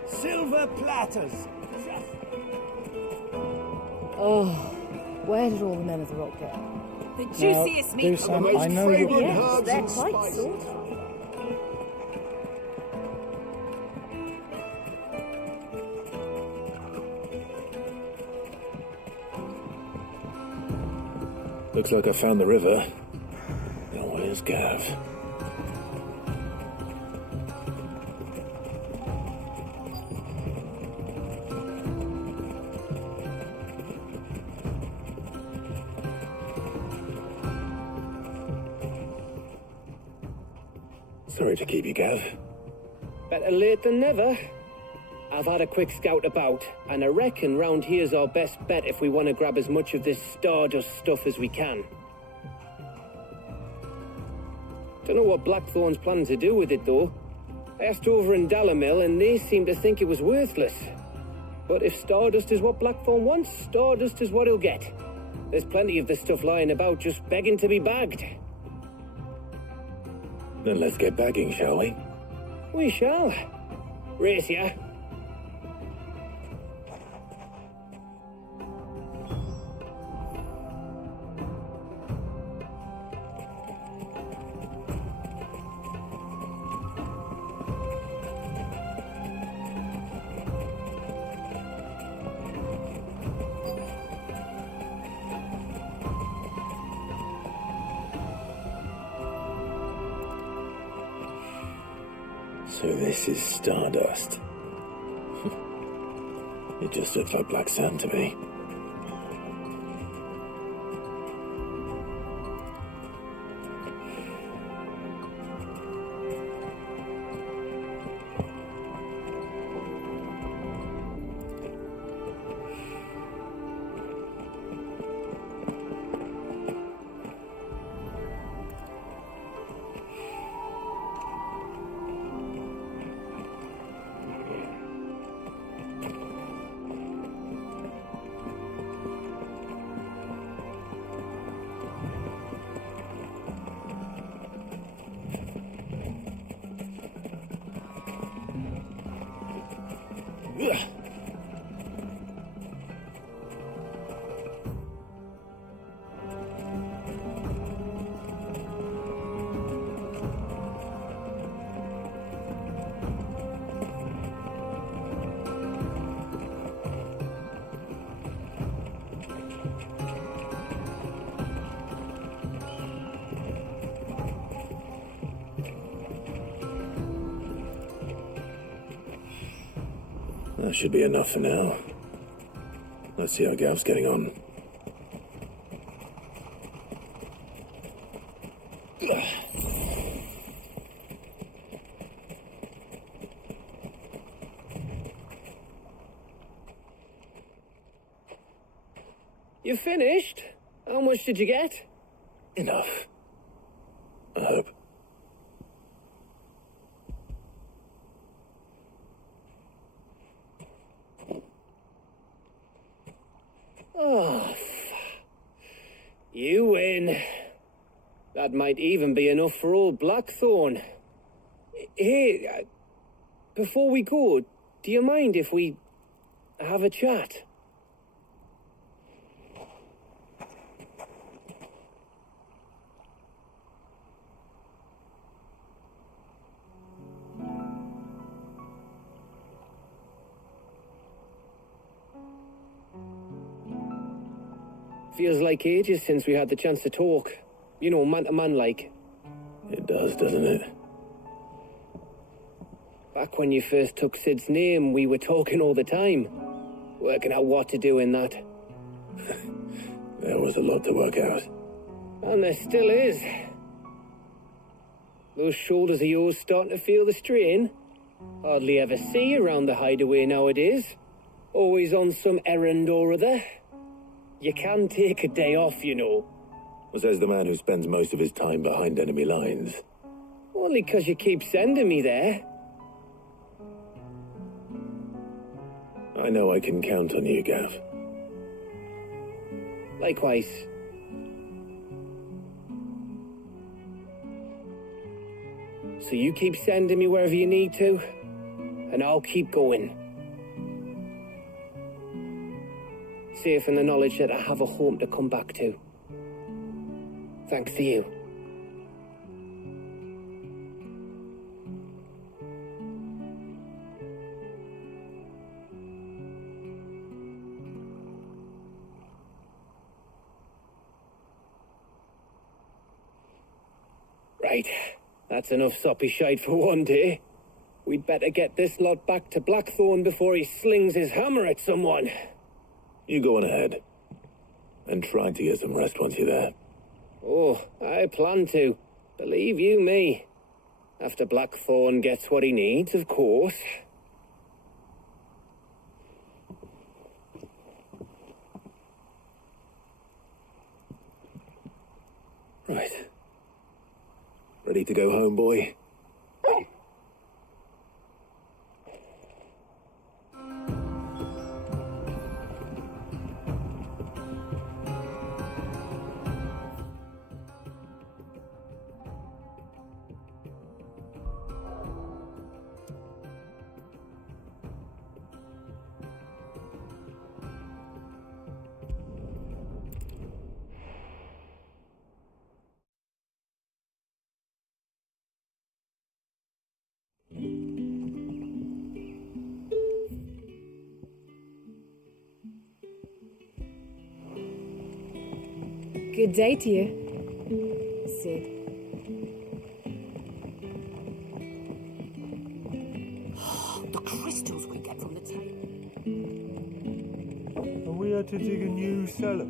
Silver platters! Oh, where did all the men of the rock go? The juiciest meat from the most I know you're... fragrant Yes, herbs they're and quite spices. sought after. Looks like I found the river. Now where's Gav? Sorry to keep you, Gav. Better late than never. I've had a quick scout about, and I reckon round here's our best bet if we want to grab as much of this Stardust stuff as we can. Don't know what Blackthorn's planning to do with it, though. I asked over in Dalamil, and they seem to think it was worthless. But if Stardust is what Blackthorn wants, Stardust is what he'll get. There's plenty of this stuff lying about, just begging to be bagged. Then let's get bagging, shall we? We shall. Race ya. So this is Stardust. It just looks like black sand to me. That should be enough for now. Let's see how Gav's getting on. You finished? How much did you get? Enough. I hope. Oh, you win. That might even be enough for old Blackthorn. Hey, before we go, do you mind if we have a chat? Feels like ages since we had the chance to talk. You know, man to man like. It does, doesn't it? Back when you first took Sid's name, we were talking all the time. Working out what to do in that. There was a lot to work out. And there still is. Those shoulders of yours starting to feel the strain. Hardly ever see you around the hideaway nowadays. Always on some errand or other. You can take a day off, you know. Says the man who spends most of his time behind enemy lines. Only 'cause you keep sending me there. I know I can count on you, Gav. Likewise. So you keep sending me wherever you need to, and I'll keep going. Safe in the knowledge that I have a home to come back to. Thanks to you. Right, that's enough soppy shite for one day. We'd better get this lot back to Blackthorn before he slings his hammer at someone. You go on ahead. And try to get some rest once you're there. Oh, I plan to. Believe you me. After Blackthorn gets what he needs, of course. Right. Ready to go home, boy? Good day to you, Sid. The crystals we get from the tape. Are we had to dig a new cellar?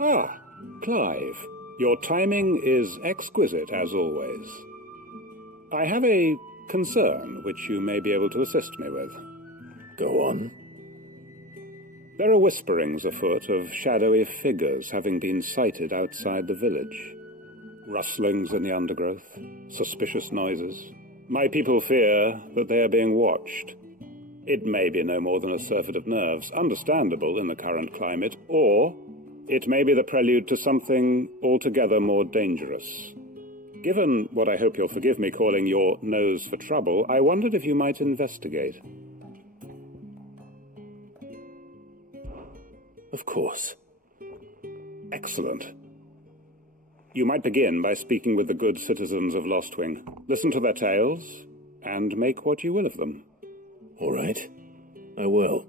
Ah, Clive. Your timing is exquisite, as always. I have a concern which you may be able to assist me with. Go on. There are whisperings afoot of shadowy figures having been sighted outside the village. Rustlings in the undergrowth, suspicious noises. My people fear that they are being watched. It may be no more than a surfeit of nerves, understandable in the current climate, or it may be the prelude to something altogether more dangerous. Given what I hope you'll forgive me calling your nose for trouble, I wondered if you might investigate. Of course. Excellent. You might begin by speaking with the good citizens of Lostwing. Listen to their tales, and make what you will of them. All right. I will.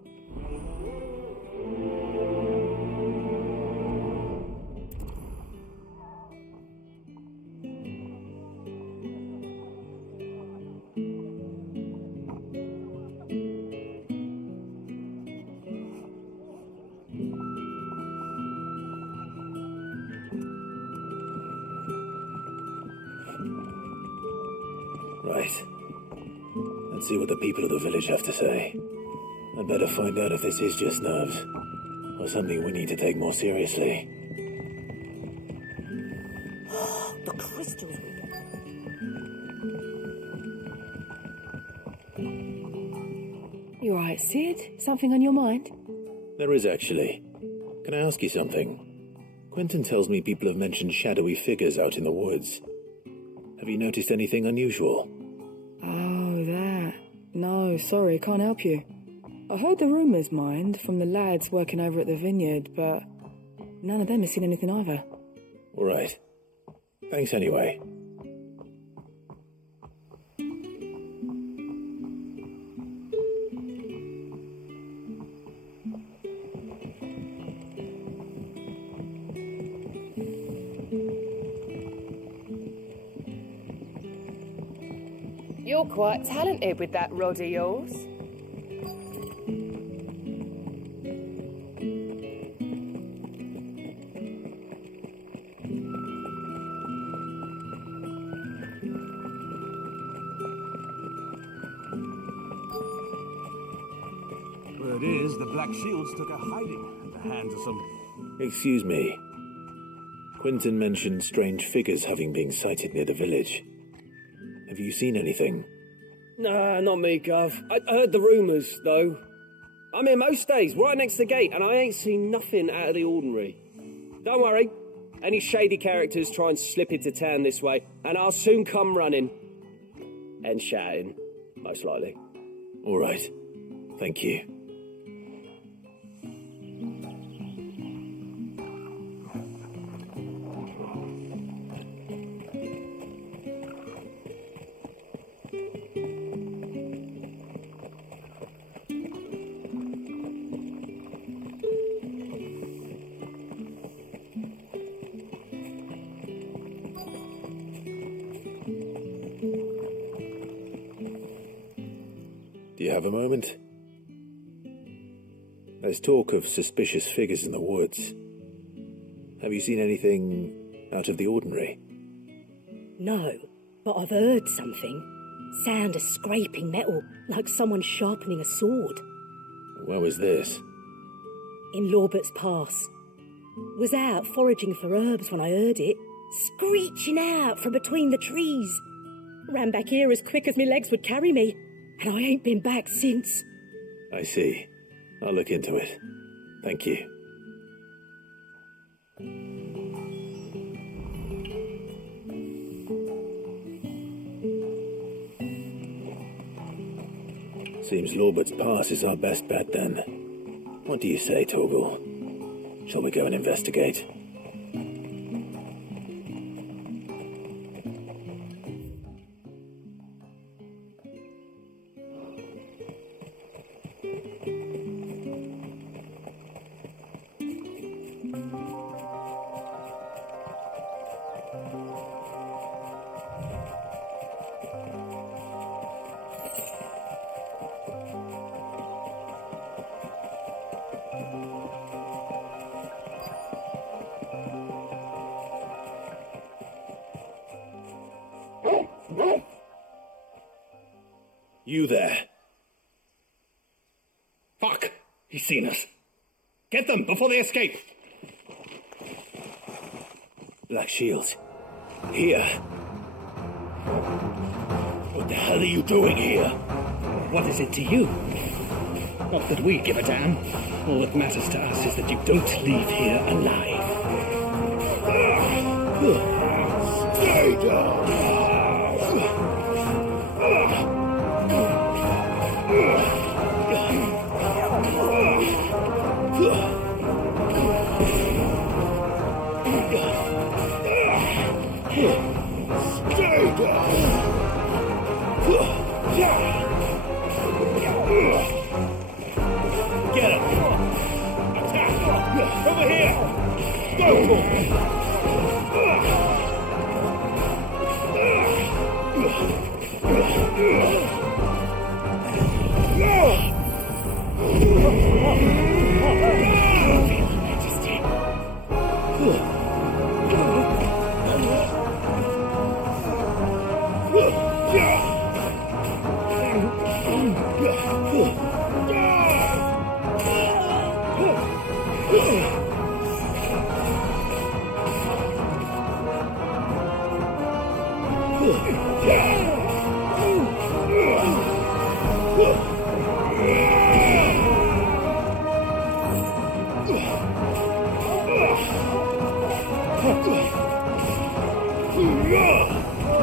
Right. Let's see what the people of the village have to say. I'd better find out if this is just nerves, or something we need to take more seriously. The crystals we get. You alright, Sid? Something on your mind? There is, actually. Can I ask you something? Quentin tells me people have mentioned shadowy figures out in the woods. Have you noticed anything unusual? Oh, that. No, sorry, can't help you. I heard the rumours, mind, from the lads working over at the vineyard, but none of them has seen anything either. All right. Thanks anyway. You're quite talented with that rod of yours. Word is, the Black Shields took a hiding at the hands of some... Excuse me. Quentin mentioned strange figures having been sighted near the village. Have you seen anything? Nah, not me, Gov. I heard the rumours, though. I'm here most days, right next to the gate, and I ain't seen nothing out of the ordinary. Don't worry. Any shady characters try and slip into town this way, and I'll soon come running. And shouting, most likely. All right. Thank you. Do you have a moment? There's talk of suspicious figures in the woods. Have you seen anything out of the ordinary? No, but I've heard something. Sound of scraping metal, like someone sharpening a sword. Where was this? In Lorbert's Pass. Was out foraging for herbs when I heard it, screeching out from between the trees. Ran back here as quick as my legs would carry me, and I ain't been back since. I see. I'll look into it. Thank you. Seems Lorbert's Pass is our best bet then. What do you say, Torgal? Shall we go and investigate? You there. Fuck! He's seen us. Get them before they escape. Black Shields. Here. What the hell are you doing here? What is it to you? Not that we give a damn. All that matters to us is that you don't leave here alive. Stay down! Stay down! Get him! Attack! Over here! Go for it!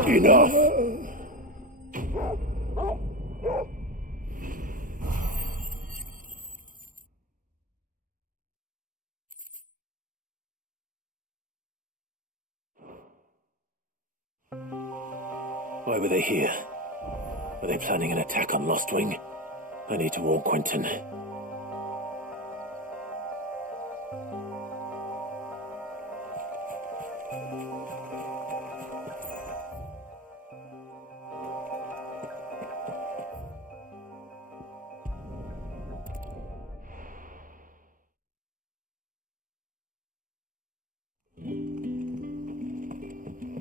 Enough! Why were they here? Were they planning an attack on Lostwing? I need to warn Quentin.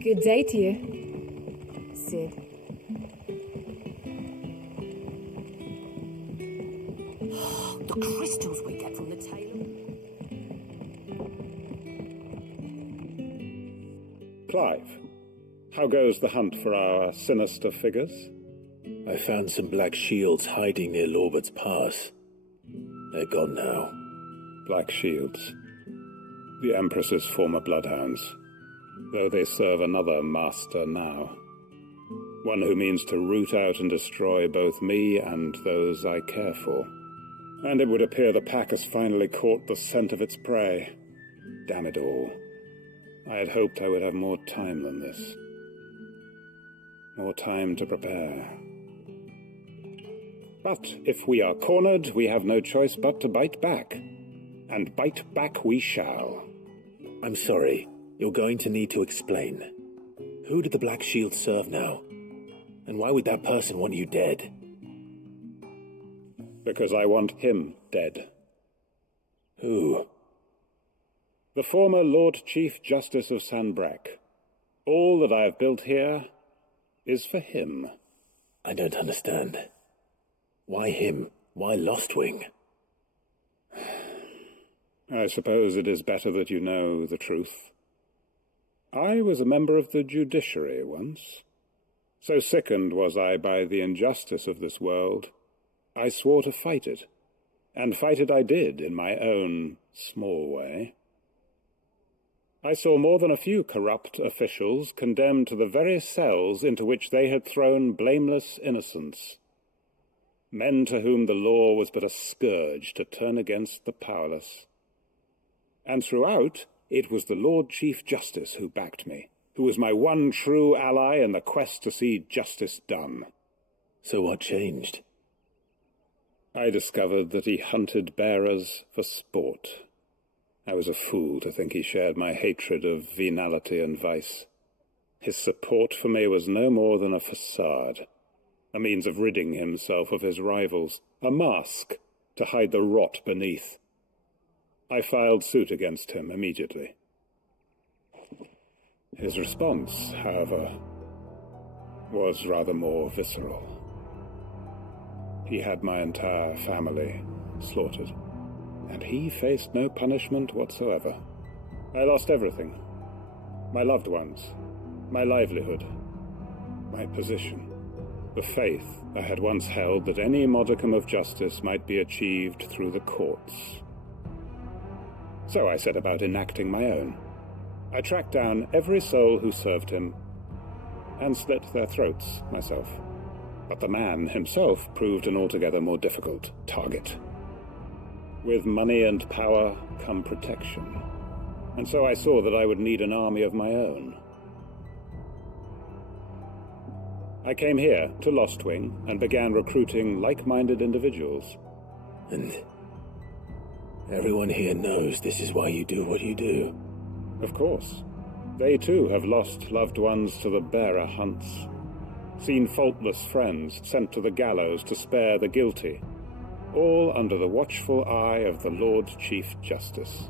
Good day to you, Sid. The crystals we get from the tailor. Clive, how goes the hunt for our sinister figures? I found some black shields hiding near Lorbert's Pass. They're gone now. Black shields. The Empress's former bloodhounds. Though they serve another master now. One who means to root out and destroy both me and those I care for. And it would appear the pack has finally caught the scent of its prey. Damn it all. I had hoped I would have more time than this. More time to prepare. But if we are cornered, we have no choice but to bite back. And bite back we shall. I'm sorry. You're going to need to explain. Who did the Black Shield serve now? And why would that person want you dead? Because I want him dead. Who? The former Lord Chief Justice of Sanbreque. All that I have built here is for him. I don't understand. Why him? Why Lostwing? I suppose it is better that you know the truth. I was a member of the judiciary once. So sickened was I by the injustice of this world, I swore to fight it. And fight it I did, in my own small way. I saw more than a few corrupt officials condemned to the very cells into which they had thrown blameless innocents. Men to whom the law was but a scourge to turn against the powerless. And throughout, it was the Lord Chief Justice who backed me, who was my one true ally in the quest to see justice done. So what changed? I discovered that he hunted bearers for sport. I was a fool to think he shared my hatred of venality and vice. His support for me was no more than a facade, a means of ridding himself of his rivals, a mask to hide the rot beneath. I filed suit against him immediately. His response, however, was rather more visceral. He had my entire family slaughtered, and he faced no punishment whatsoever. I lost everything. My loved ones, my livelihood, my position, the faith I had once held that any modicum of justice might be achieved through the courts. So I set about enacting my own. I tracked down every soul who served him, and slit their throats myself. But the man himself proved an altogether more difficult target. With money and power come protection, and so I saw that I would need an army of my own. I came here to Lostwing and began recruiting like-minded individuals. And everyone here knows this is why you do what you do. Of course. They too have lost loved ones to the bearer hunts. Seen faultless friends sent to the gallows to spare the guilty, all under the watchful eye of the Lord Chief Justice.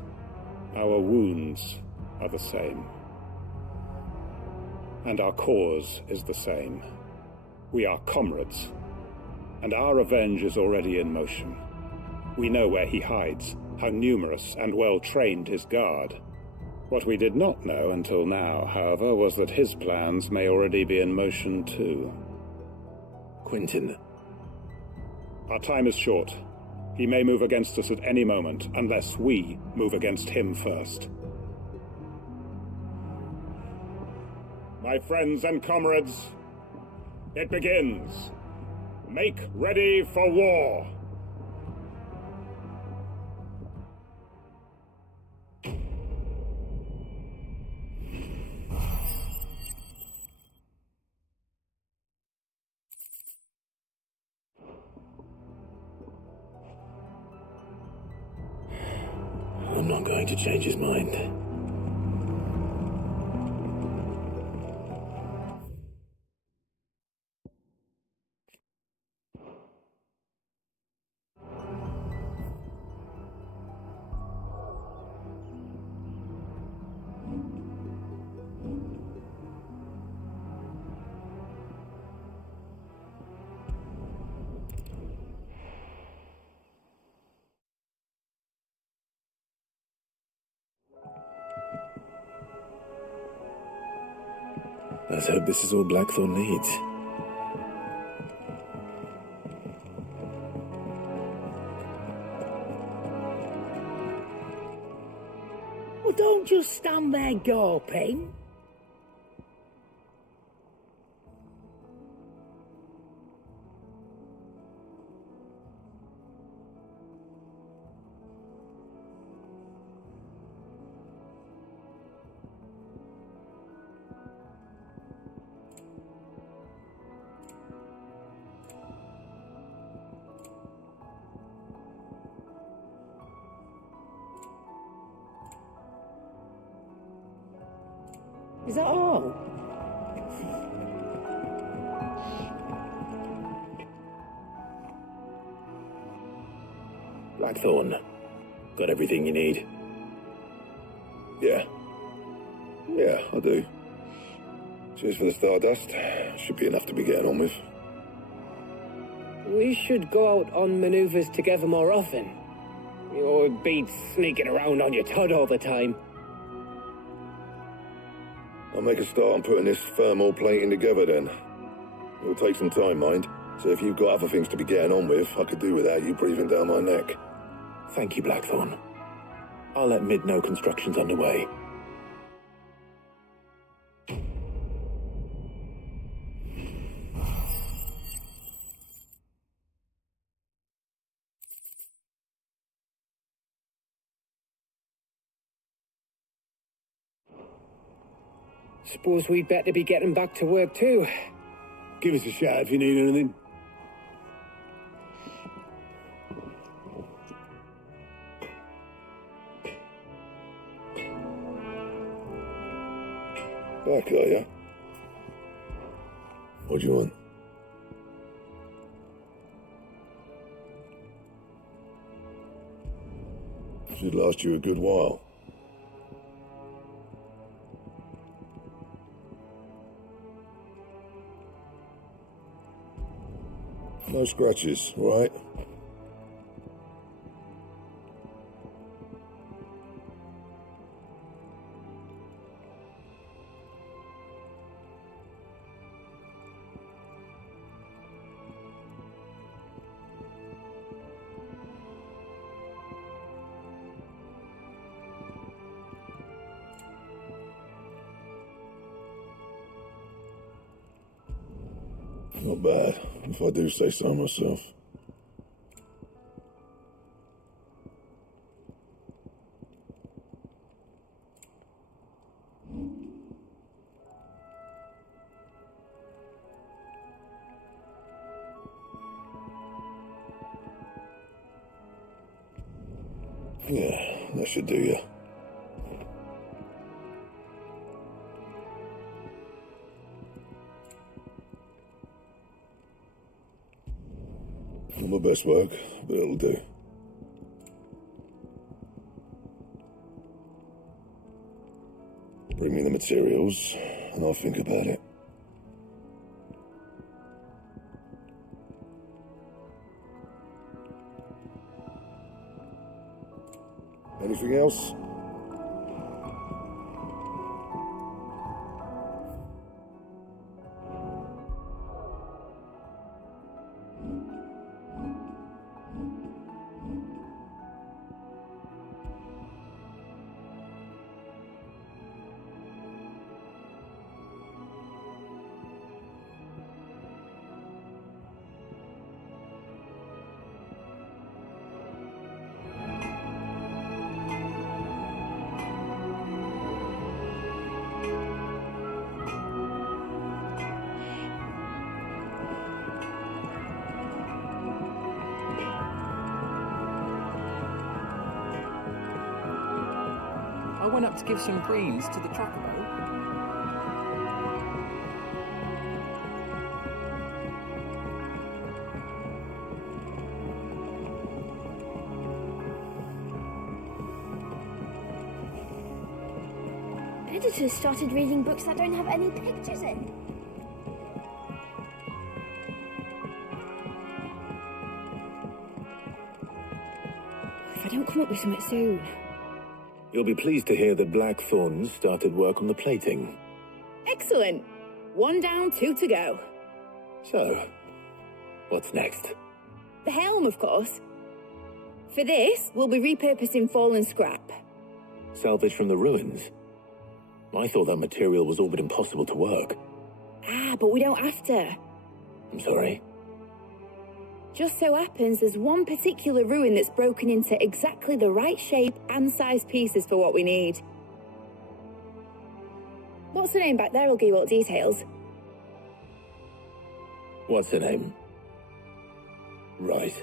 Our wounds are the same. And our cause is the same. We are comrades, and our revenge is already in motion. We know where he hides, how numerous and well-trained his guard. What we did not know until now, however, was that his plans may already be in motion too. Quentin. Our time is short. He may move against us at any moment, unless we move against him first. My friends and comrades, it begins. Make ready for war. I'm not going to change his mind. Let's hope this is all Blackthorn needs. Well, don't just stand there gawping. Is that all? Blackthorn, got everything you need? Yeah, I do. Cheers for the stardust. Should be enough to be getting on with. We should go out on maneuvers together more often. Or be sneaking around on your Todd all the time. I'll make a start on putting this thermal plating together then. It'll take some time, mind. So if you've got other things to be getting on with, I could do without you breathing down my neck. Thank you, Blackthorn. I'll let Mid know construction's underway. Suppose we'd better be getting back to work too. Give us a shout if you need anything. Back, are ya? What do you want? Should last you a good while. No scratches, all right? Not bad, if I do say so myself. Yeah, that should do you. Not my best work, but it'll do. Bring me the materials, and I'll think about it. Anything else? I went up to give some greens to the chocobo. Editors started reading books that don't have any pictures in. If I don't come up with something soon. You'll be pleased to hear that Blackthorn's started work on the plating. Excellent. 1 down, 2 to go. So, what's next? The helm, of course. For this, we'll be repurposing fallen scrap. Salvage from the ruins? I thought that material was all but impossible to work. Ah, but we don't have to. I'm sorry. Just so happens there's one particular ruin that's broken into exactly the right shape and size pieces for what we need. What's her name back there? I'll give you all the details. What's her name? Right.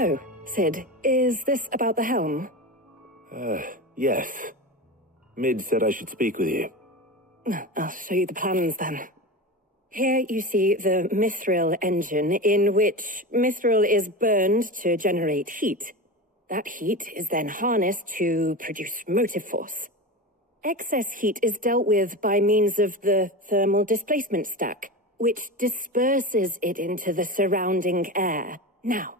Oh, Sid, is this about the helm? Yes. Mid said I should speak with you. I'll show you the plans then. Here you see the mithril engine, in which mithril is burned to generate heat. That heat is then harnessed to produce motive force. Excess heat is dealt with by means of the thermal displacement stack, which disperses it into the surrounding air. Now,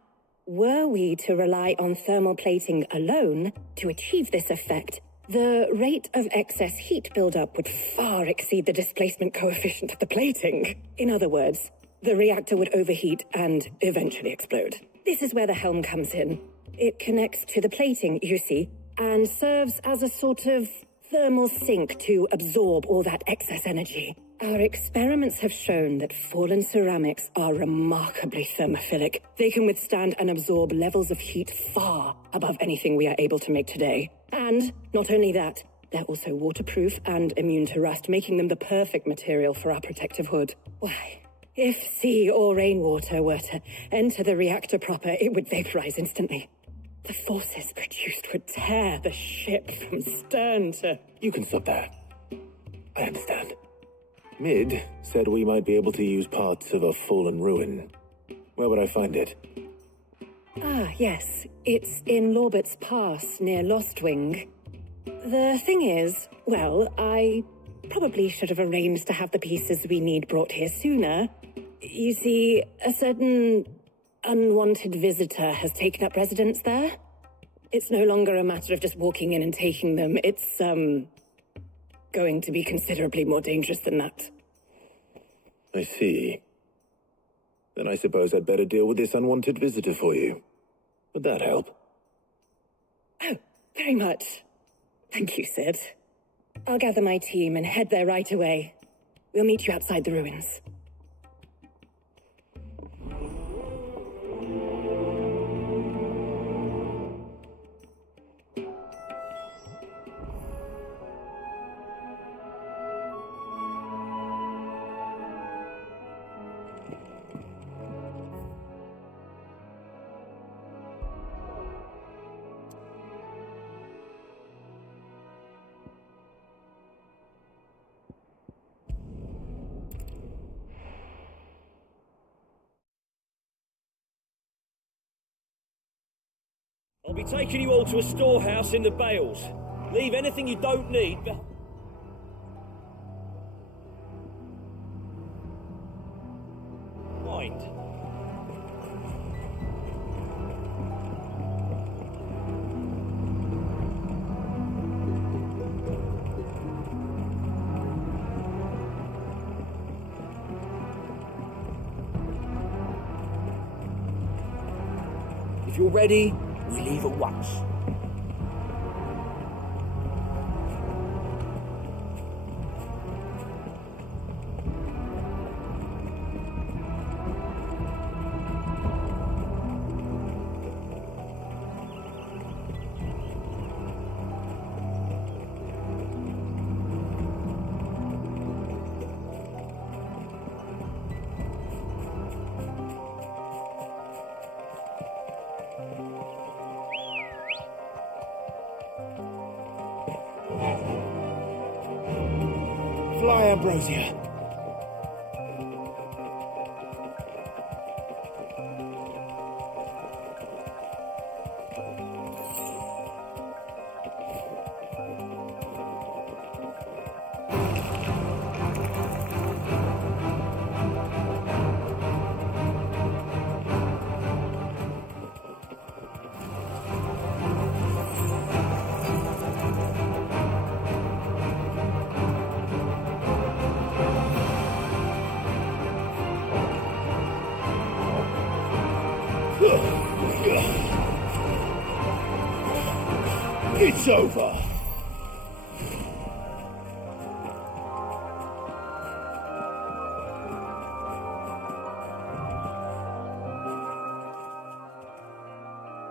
were we to rely on thermal plating alone to achieve this effect, the rate of excess heat buildup would far exceed the displacement coefficient of the plating. In other words, the reactor would overheat and eventually explode. This is where the helm comes in. It connects to the plating, you see, and serves as a sort of thermal sink to absorb all that excess energy. Our experiments have shown that fallen ceramics are remarkably thermophilic. They can withstand and absorb levels of heat far above anything we are able to make today. And not only that, they're also waterproof and immune to rust, making them the perfect material for our protective hood. Why, if sea or rainwater were to enter the reactor proper, it would vaporize instantly. The forces produced would tear the ship from stern to... You can stop there. I understand. Mid said we might be able to use parts of a fallen ruin. Where would I find it? Ah, yes. It's in Lorbert's Pass, near Lostwing. The thing is, well, I probably should have arranged to have the pieces we need brought here sooner. You see, a certain unwanted visitor has taken up residence there. It's no longer a matter of just walking in and taking them. It's, going to be considerably more dangerous than that. I see. Then I suppose I'd better deal with this unwanted visitor for you. Would that help? Oh, very much. Thank you, Sid. I'll gather my team and head there right away. We'll meet you outside the ruins. I'll be taking you all to a storehouse in the Bales. Leave anything you don't need. Mind. If you're ready, we leave at once. Fly, Ambrosia. It's over.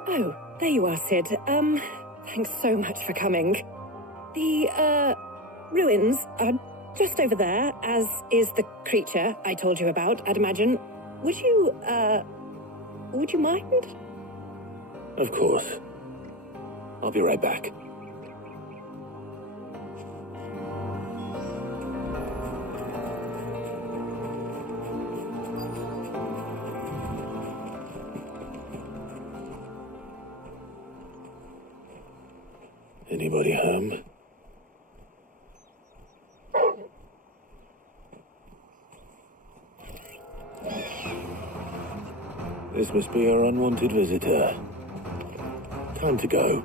Oh, there you are, Sid. Thanks so much for coming. The, ruins are just over there, as is the creature I told you about, I'd imagine. Would you mind? Of course. I'll be right back. Anybody home? This must be our unwanted visitor. Time to go.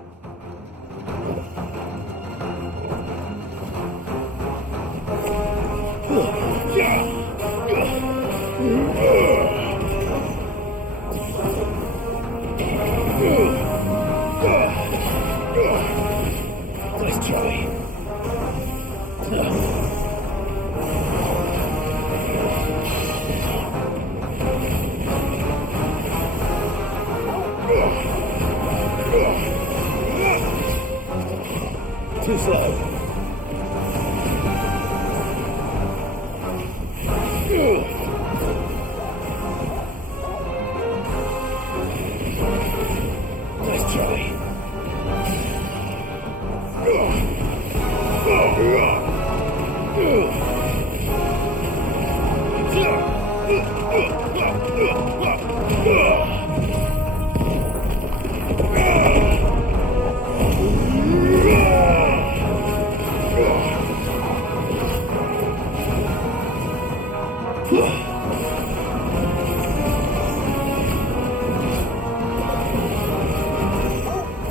Nice try. Too slow. Nice try.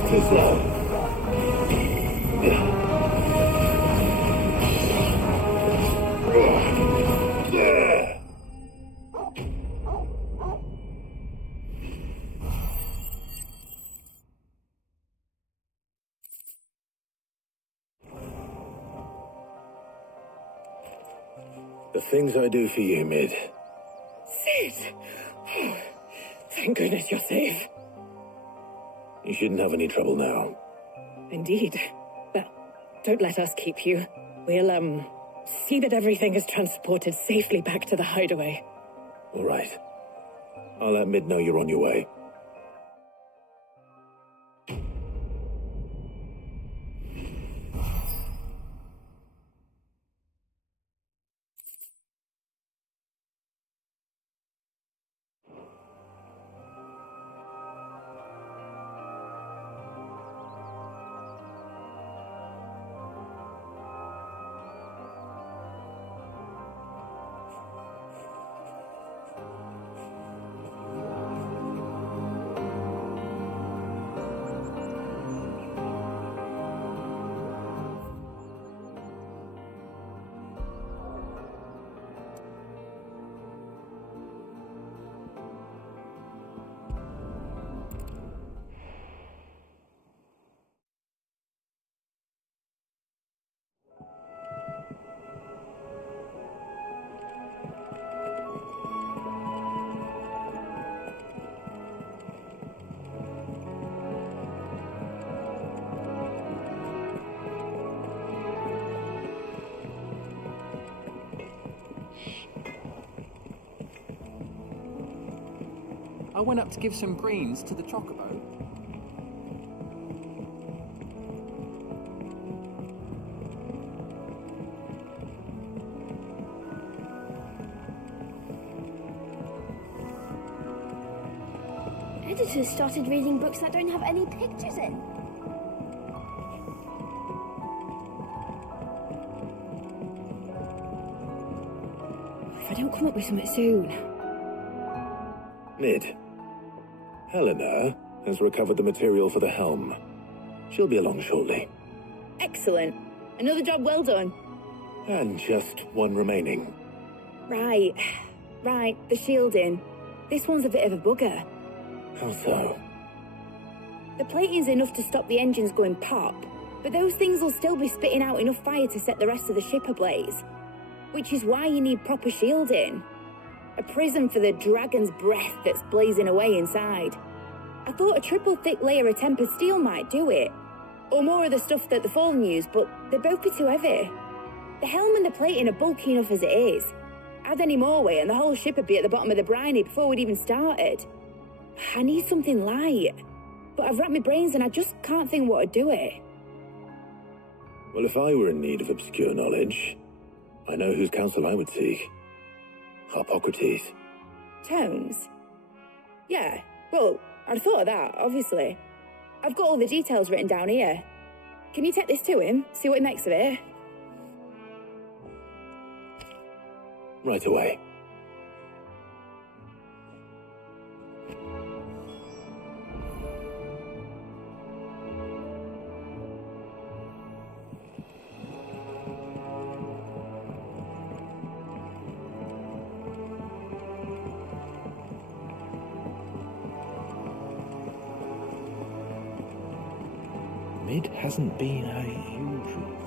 Too slow. The things I do for you, Mid. Sid! Oh, thank goodness you're safe. You shouldn't have any trouble now. Indeed. But don't let us keep you. We'll, see that everything is transported safely back to the hideaway. All right. I'll let Mid know you're on your way. I went up to give some greens to the chocobo. Editors started reading books that don't have any pictures in. If I don't come up with something soon. Mid. Helena has recovered the material for the helm. She'll be along shortly. Excellent. Another job well done. And just one remaining. Right. The shielding. This one's a bit of a bugger. How so? The plating's enough to stop the engines going pop, but those things will still be spitting out enough fire to set the rest of the ship ablaze. Which is why you need proper shielding. A prism for the dragon's breath that's blazing away inside. I thought a triple thick layer of tempered steel might do it. Or more of the stuff that the Fallen use, but they'd both be too heavy. The helm and the plating are bulky enough as it is. Add any more weight and the whole ship would be at the bottom of the briny before we'd even started. I need something light. But I've racked my brains and I just can't think what would do it. Well, if I were in need of obscure knowledge, I know whose counsel I would seek. Harpocrates. Tones? Yeah, well, I'd thought of that, obviously. I've got all the details written down here. Can you take this to him? See what he makes of it? Right away. Mid hasn't been her usual.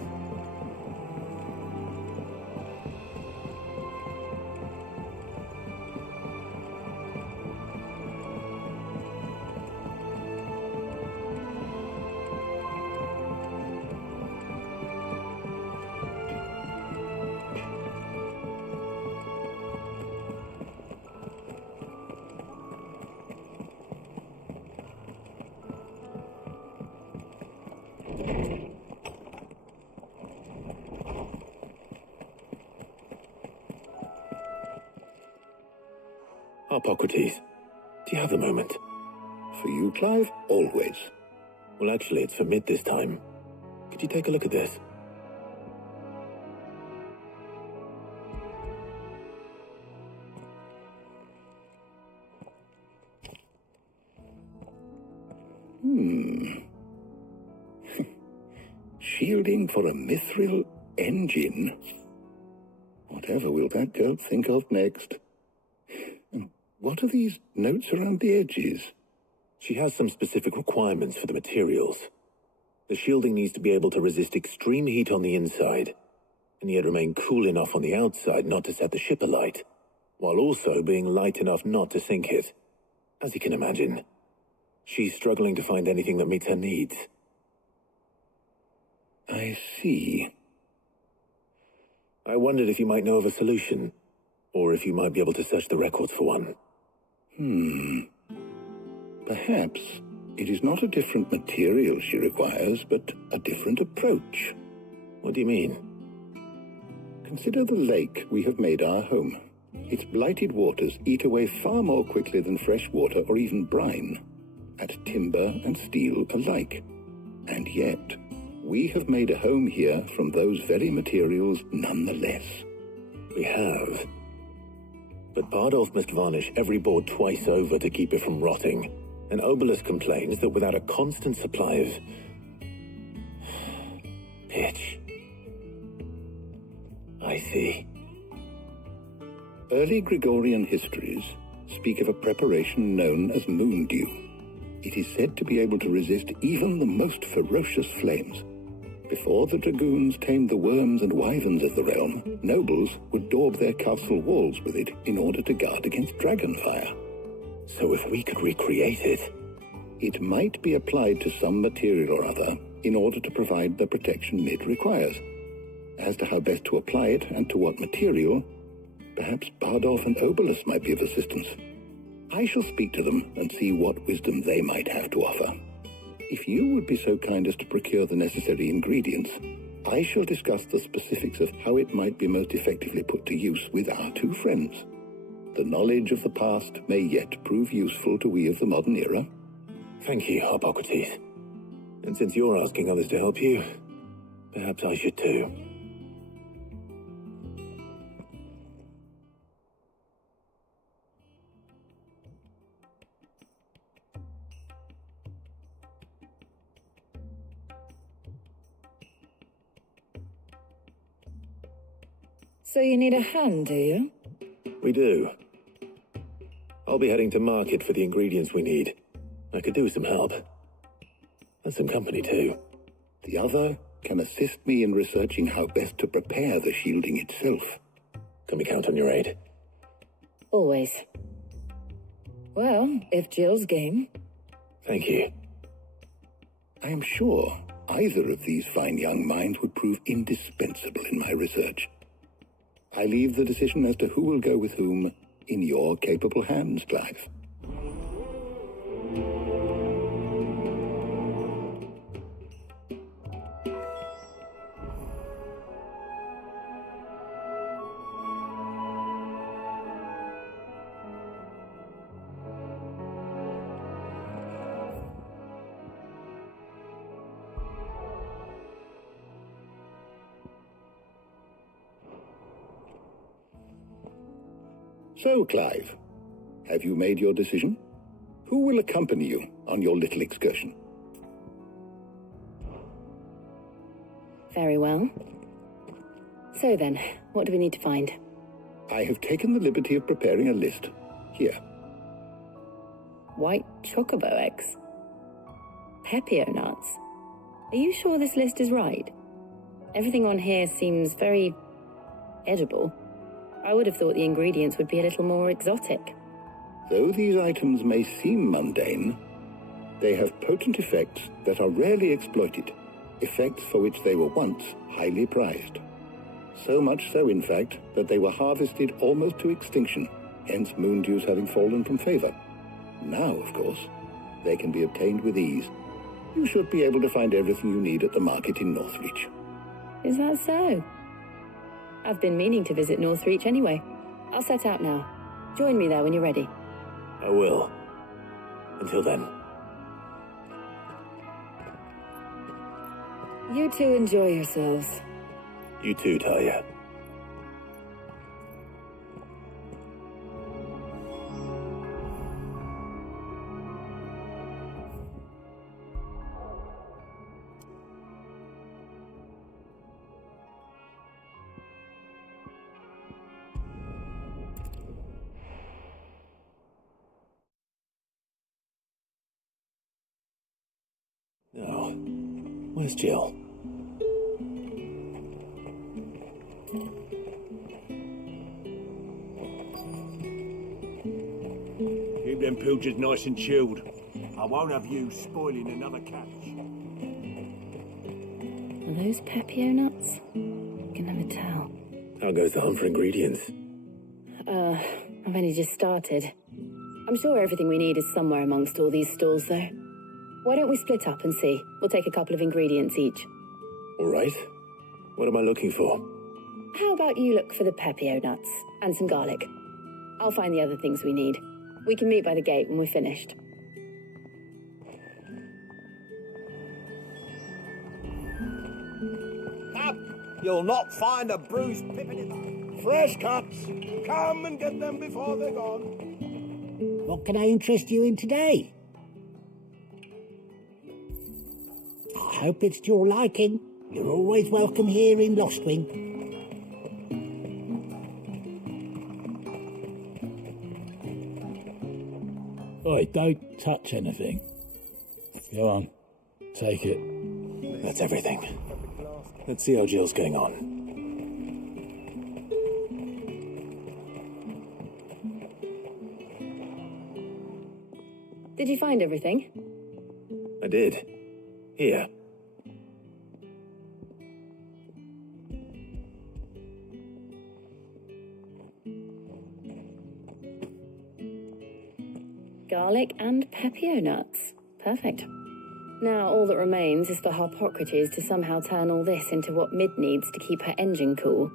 Hippocrates, do you have a moment? For you, Clive? Always. Well, actually, it's for Mid this time. Could you take a look at this? Shielding for a mithril engine? Whatever will that girl think of next? What are these notes around the edges? She has some specific requirements for the materials. The shielding needs to be able to resist extreme heat on the inside, and yet remain cool enough on the outside not to set the ship alight, while also being light enough not to sink it. As you can imagine, she's struggling to find anything that meets her needs. I see. I wondered if you might know of a solution, or if you might be able to search the records for one. Perhaps it is not a different material she requires, but a different approach. What do you mean? Consider the lake we have made our home. Its blighted waters eat away far more quickly than fresh water or even brine, at timber and steel alike. And yet, we have made a home here from those very materials nonetheless. We have. But Bardolph must varnish every board twice over to keep it from rotting, and Obolus complains that without a constant supply of pitch. I see. Early Gregorian histories speak of a preparation known as moon dew. It is said to be able to resist even the most ferocious flames. Before the dragoons tamed the worms and wyverns of the realm, nobles would daub their castle walls with it in order to guard against dragonfire. So if we could recreate it... It might be applied to some material or other in order to provide the protection Mid requires. As to how best to apply it and to what material, perhaps Bardolph and Obolus might be of assistance. I shall speak to them and see what wisdom they might have to offer. If you would be so kind as to procure the necessary ingredients, I shall discuss the specifics of how it might be most effectively put to use with our two friends. The knowledge of the past may yet prove useful to we of the modern era. Thank you, Hippocrates. And since you're asking others to help you, perhaps I should too. So you need a hand, do you? We do. I'll be heading to market for the ingredients we need. I could do with some help. And some company, too. The other can assist me in researching how best to prepare the shielding itself. Can we count on your aid? Always. Well, if Jill's game. Thank you. I am sure either of these fine young minds would prove indispensable in my research. I leave the decision as to who will go with whom in your capable hands, Clive. So, Clive, have you made your decision? Who will accompany you on your little excursion? Very well. So then, what do we need to find? I have taken the liberty of preparing a list. Here. White chocobo eggs. Pepio nuts. Are you sure this list is right? Everything on here seems very edible. I would have thought the ingredients would be a little more exotic. Though these items may seem mundane, they have potent effects that are rarely exploited, effects for which they were once highly prized. So much so, in fact, that they were harvested almost to extinction, hence moon dews having fallen from favor. Now, of course, they can be obtained with ease. You should be able to find everything you need at the market in Northreach. Is that so? I've been meaning to visit Northreach anyway. I'll set out now. Join me there when you're ready. I will. Until then. You two enjoy yourselves. You too, Talia. Now, where's Jill? Keep them pilchards nice and chilled. I won't have you spoiling another catch. Are those Pepio nuts? I can never tell. How goes the hunt for ingredients? I've only just started. I'm sure everything we need is somewhere amongst all these stalls, though. Why don't we split up and see? We'll take a couple of ingredients each. All right. What am I looking for? How about you look for the Pepio nuts and some garlic? I'll find the other things we need. We can meet by the gate when we're finished. Up! You'll not find a bruised pippin in there. Fresh cuts. Come and get them before they're gone. What can I interest you in today? I hope it's to your liking. You're always welcome here in Lostwing. Oi, don't touch anything. Go on, take it. That's everything. Let's see how Jill's getting on. Did you find everything? I did. Here. Garlic and Pepio nuts. Perfect. Now all that remains is for Harpocrates to somehow turn all this into what Mid needs to keep her engine cool.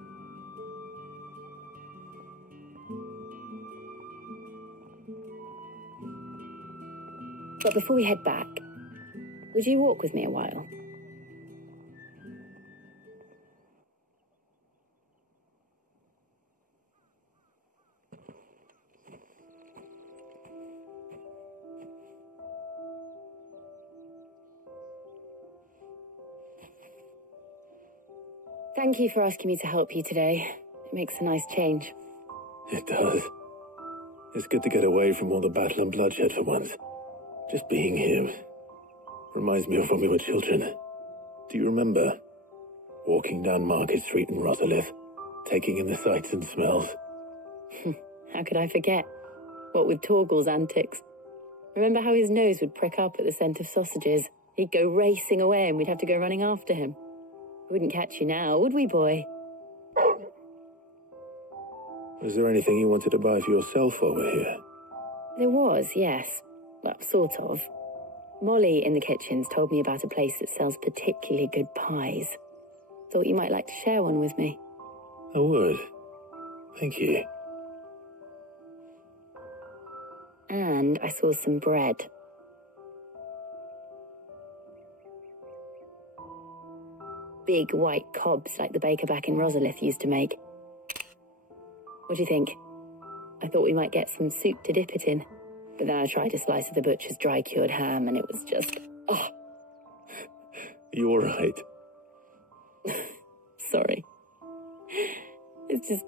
But before we head back, would you walk with me a while? Thank you for asking me to help you today. It makes a nice change. It does. It's good to get away from all the battle and bloodshed for once. Just being here reminds me of when we were children. Do you remember walking down Market Street in Rosalith, taking in the sights and smells? How could I forget? What with Torgal's antics. Remember how his nose would prick up at the scent of sausages? He'd go racing away and we'd have to go running after him. We wouldn't catch you now, would we, boy? Was there anything you wanted to buy for yourself while we're here? There was, yes. Well, sort of. Molly in the kitchens told me about a place that sells particularly good pies. Thought you might like to share one with me. I would. Thank you. And I saw some bread. Big white cobs like the baker back in Rosalith used to make. What do you think? I thought we might get some soup to dip it in. But then I tried a slice of the butcher's dry-cured ham, and it was just... oh. You all right? Sorry. It's just...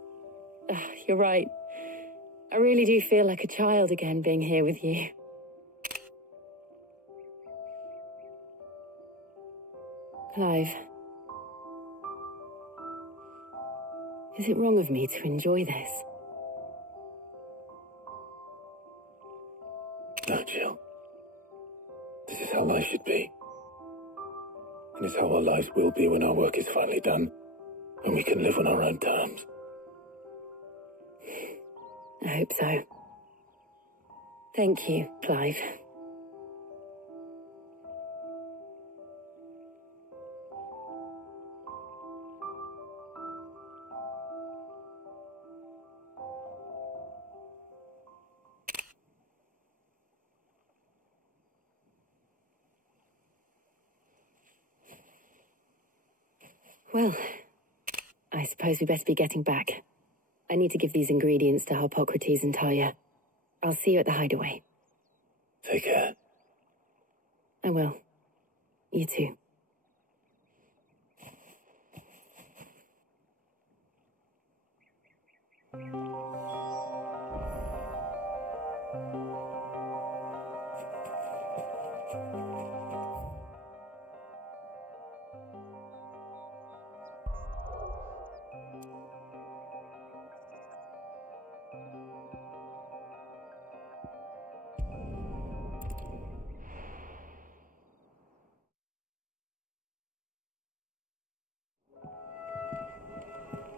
you're right. I really do feel like a child again being here with you. Clive. Is it wrong of me to enjoy this? No, Jill. This is how life should be. And it's how our lives will be when our work is finally done. When we can live on our own terms. I hope so. Thank you, Clive. Well, I suppose we best be getting back. I need to give these ingredients to Harpocrates and Talia. I'll see you at the hideaway. Take care. I will. You too.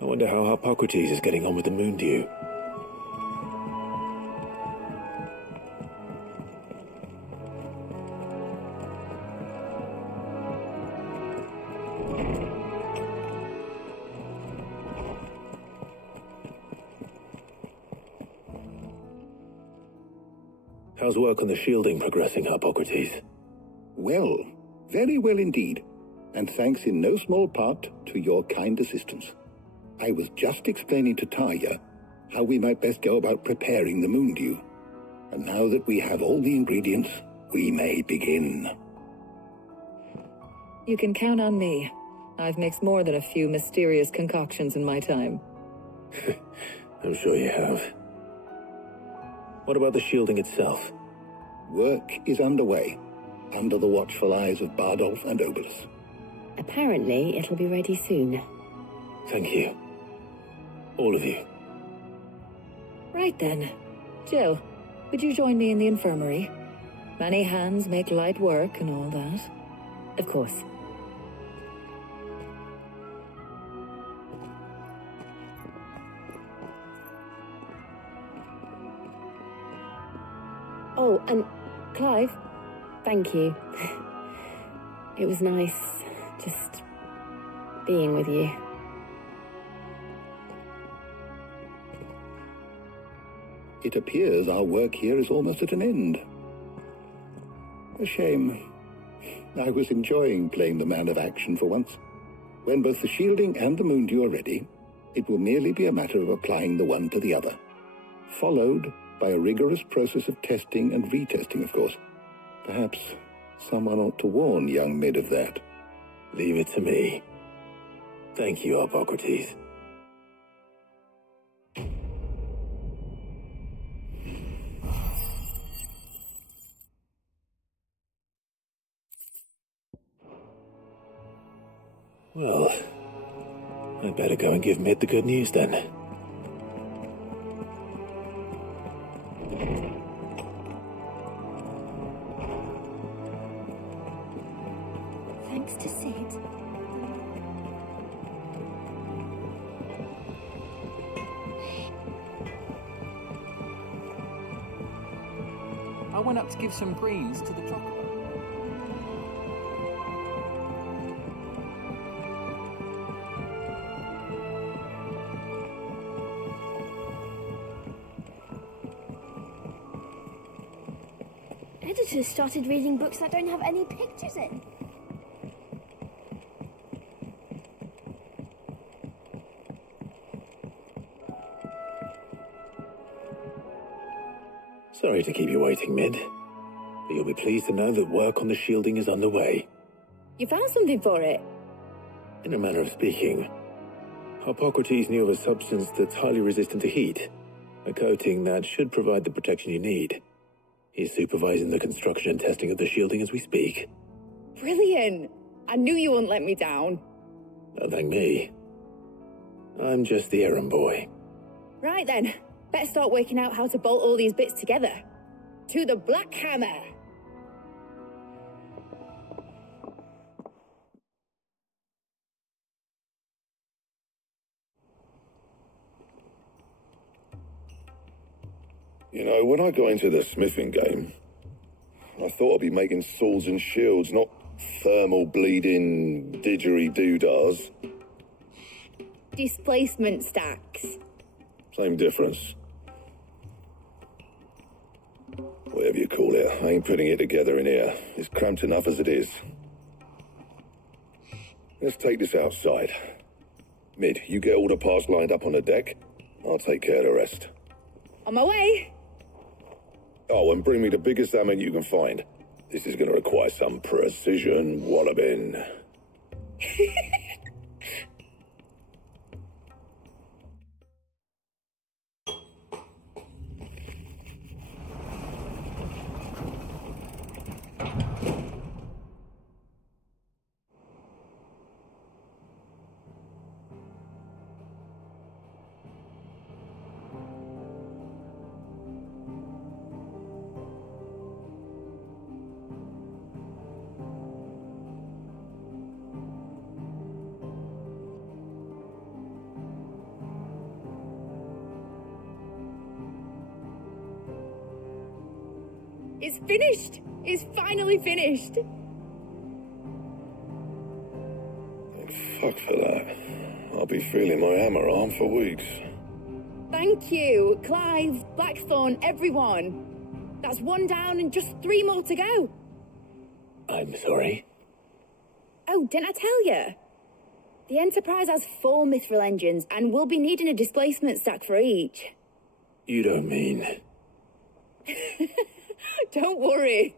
I wonder how Harpocrates is getting on with the moon dew. How's work on the shielding progressing, Harpocrates? Well, very well indeed, and thanks in no small part to your kind assistance. I was just explaining to Talia how we might best go about preparing the moon dew, and now that we have all the ingredients, we may begin. You can count on me. I've mixed more than a few mysterious concoctions in my time. I'm sure you have. What about the shielding itself? Work is underway, under the watchful eyes of Bardolph and Obolus. Apparently, it'll be ready soon. Thank you. All of you. Right then. Jill, would you join me in the infirmary? Many hands make light work and all that. Of course. Oh, and Clive, thank you. It was nice just being with you. It appears our work here is almost at an end. A shame. I was enjoying playing the man of action for once. When both the shielding and the moon dew are ready, it will merely be a matter of applying the one to the other, followed by a rigorous process of testing and retesting, of course. Perhaps someone ought to warn young Mid of that. Leave it to me. Thank you, Harpocrates. Well, I'd better go and give Mid the good news then. Thanks to Sid. I went up to give some greens to the chocolate. Editors started reading books that don't have any pictures in. Sorry to keep you waiting, Mid. But you'll be pleased to know that work on the shielding is underway. You found something for it? In a manner of speaking, Hippocrates knew of a substance that's highly resistant to heat. A coating that should provide the protection you need. He's supervising the construction and testing of the shielding as we speak. Brilliant! I knew you wouldn't let me down. Don't thank me. I'm just the errand boy. Right then, better start working out how to bolt all these bits together. To the Black Hammer! You know, when I got into the smithing game, I thought I'd be making swords and shields, not thermal bleeding didgeridoo-dahs. Displacement stacks. Same difference. Whatever you call it, I ain't putting it together in here. It's cramped enough as it is. Let's take this outside. Mid, you get all the parts lined up on the deck. I'll take care of the rest. On my way! Oh, and bring me the biggest hammer you can find. This is going to require some precision walloping. It's finished! It's finally finished! Fuck for that. I'll be feeling my hammer arm for weeks. Thank you, Clive, Blackthorn, everyone. That's one down and just 3 more to go. I'm sorry. Oh, didn't I tell you? The Enterprise has 4 mithril engines, and we'll be needing a displacement stack for each. You don't mean... Don't worry.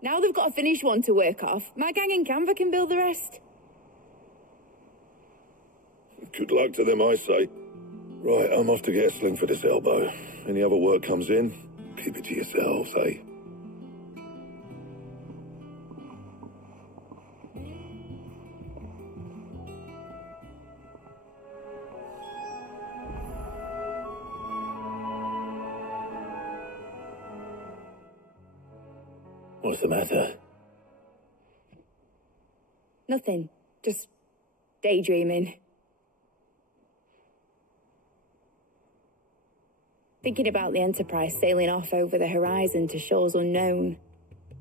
Now they've got a finished one to work off. My gang in Canva can build the rest. Good luck to them, I say. Right, I'm off to get a sling for this elbow. Any other work comes in, keep it to yourselves, eh? What's the matter? Nothing. Just daydreaming. Thinking about the Enterprise sailing off over the horizon to shores unknown,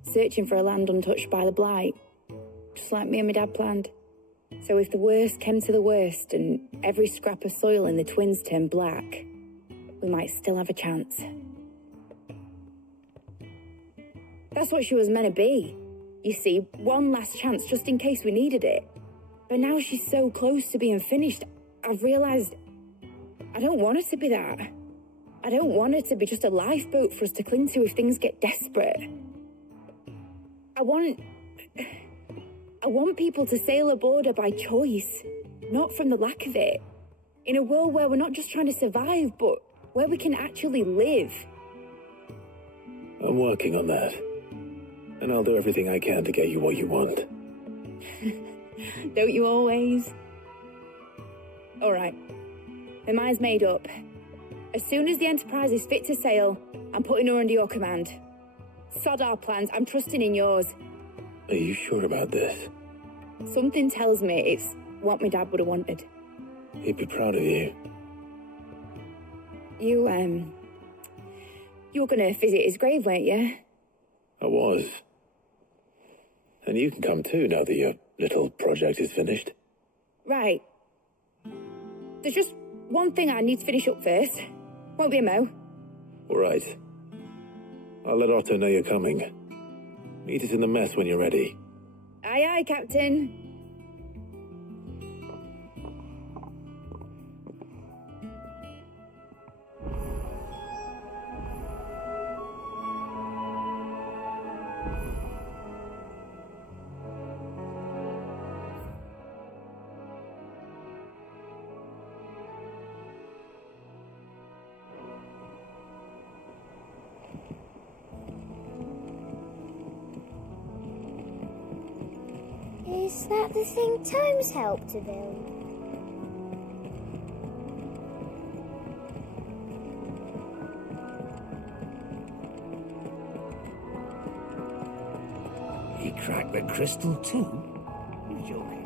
searching for a land untouched by the Blight, just like me and my dad planned. So if the worst came to the worst and every scrap of soil in the Twins turned black, we might still have a chance. That's what she was meant to be. You see, one last chance just in case we needed it. But now she's so close to being finished, I've realised I don't want her to be that. I don't want her to be just a lifeboat for us to cling to if things get desperate. I want people to sail aboard her by choice, not from the lack of it. In a world where we're not just trying to survive, but where we can actually live. I'm working on that. And I'll do everything I can to get you what you want. Don't you always? Alright. My mind's made up. As soon as the Enterprise is fit to sail, I'm putting her under your command. Sod our plans, I'm trusting in yours. Are you sure about this? Something tells me it's what my dad would have wanted. He'd be proud of you. You were gonna visit his grave, weren't you? I was. And you can come too, now that your little project is finished. Right. There's just one thing I need to finish up first. Won't be a mo. All right. I'll let Otto know you're coming. Meet us in the mess when you're ready. Aye, aye, Captain. Is that the thing Tomes helped to build? He cracked the crystal too? You're joking.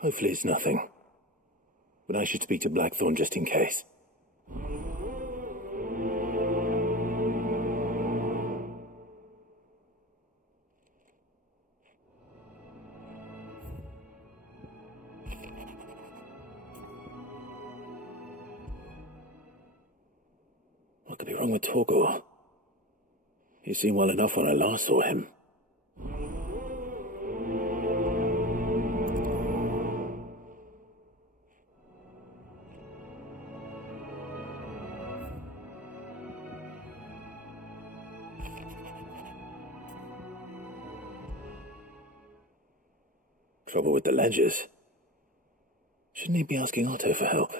Hopefully it's nothing. But I should speak to Blackthorn just in case. What could be wrong with Torgor? He seemed well enough when I last saw him. Trouble with the ledgers. Shouldn't he be asking Otto for help?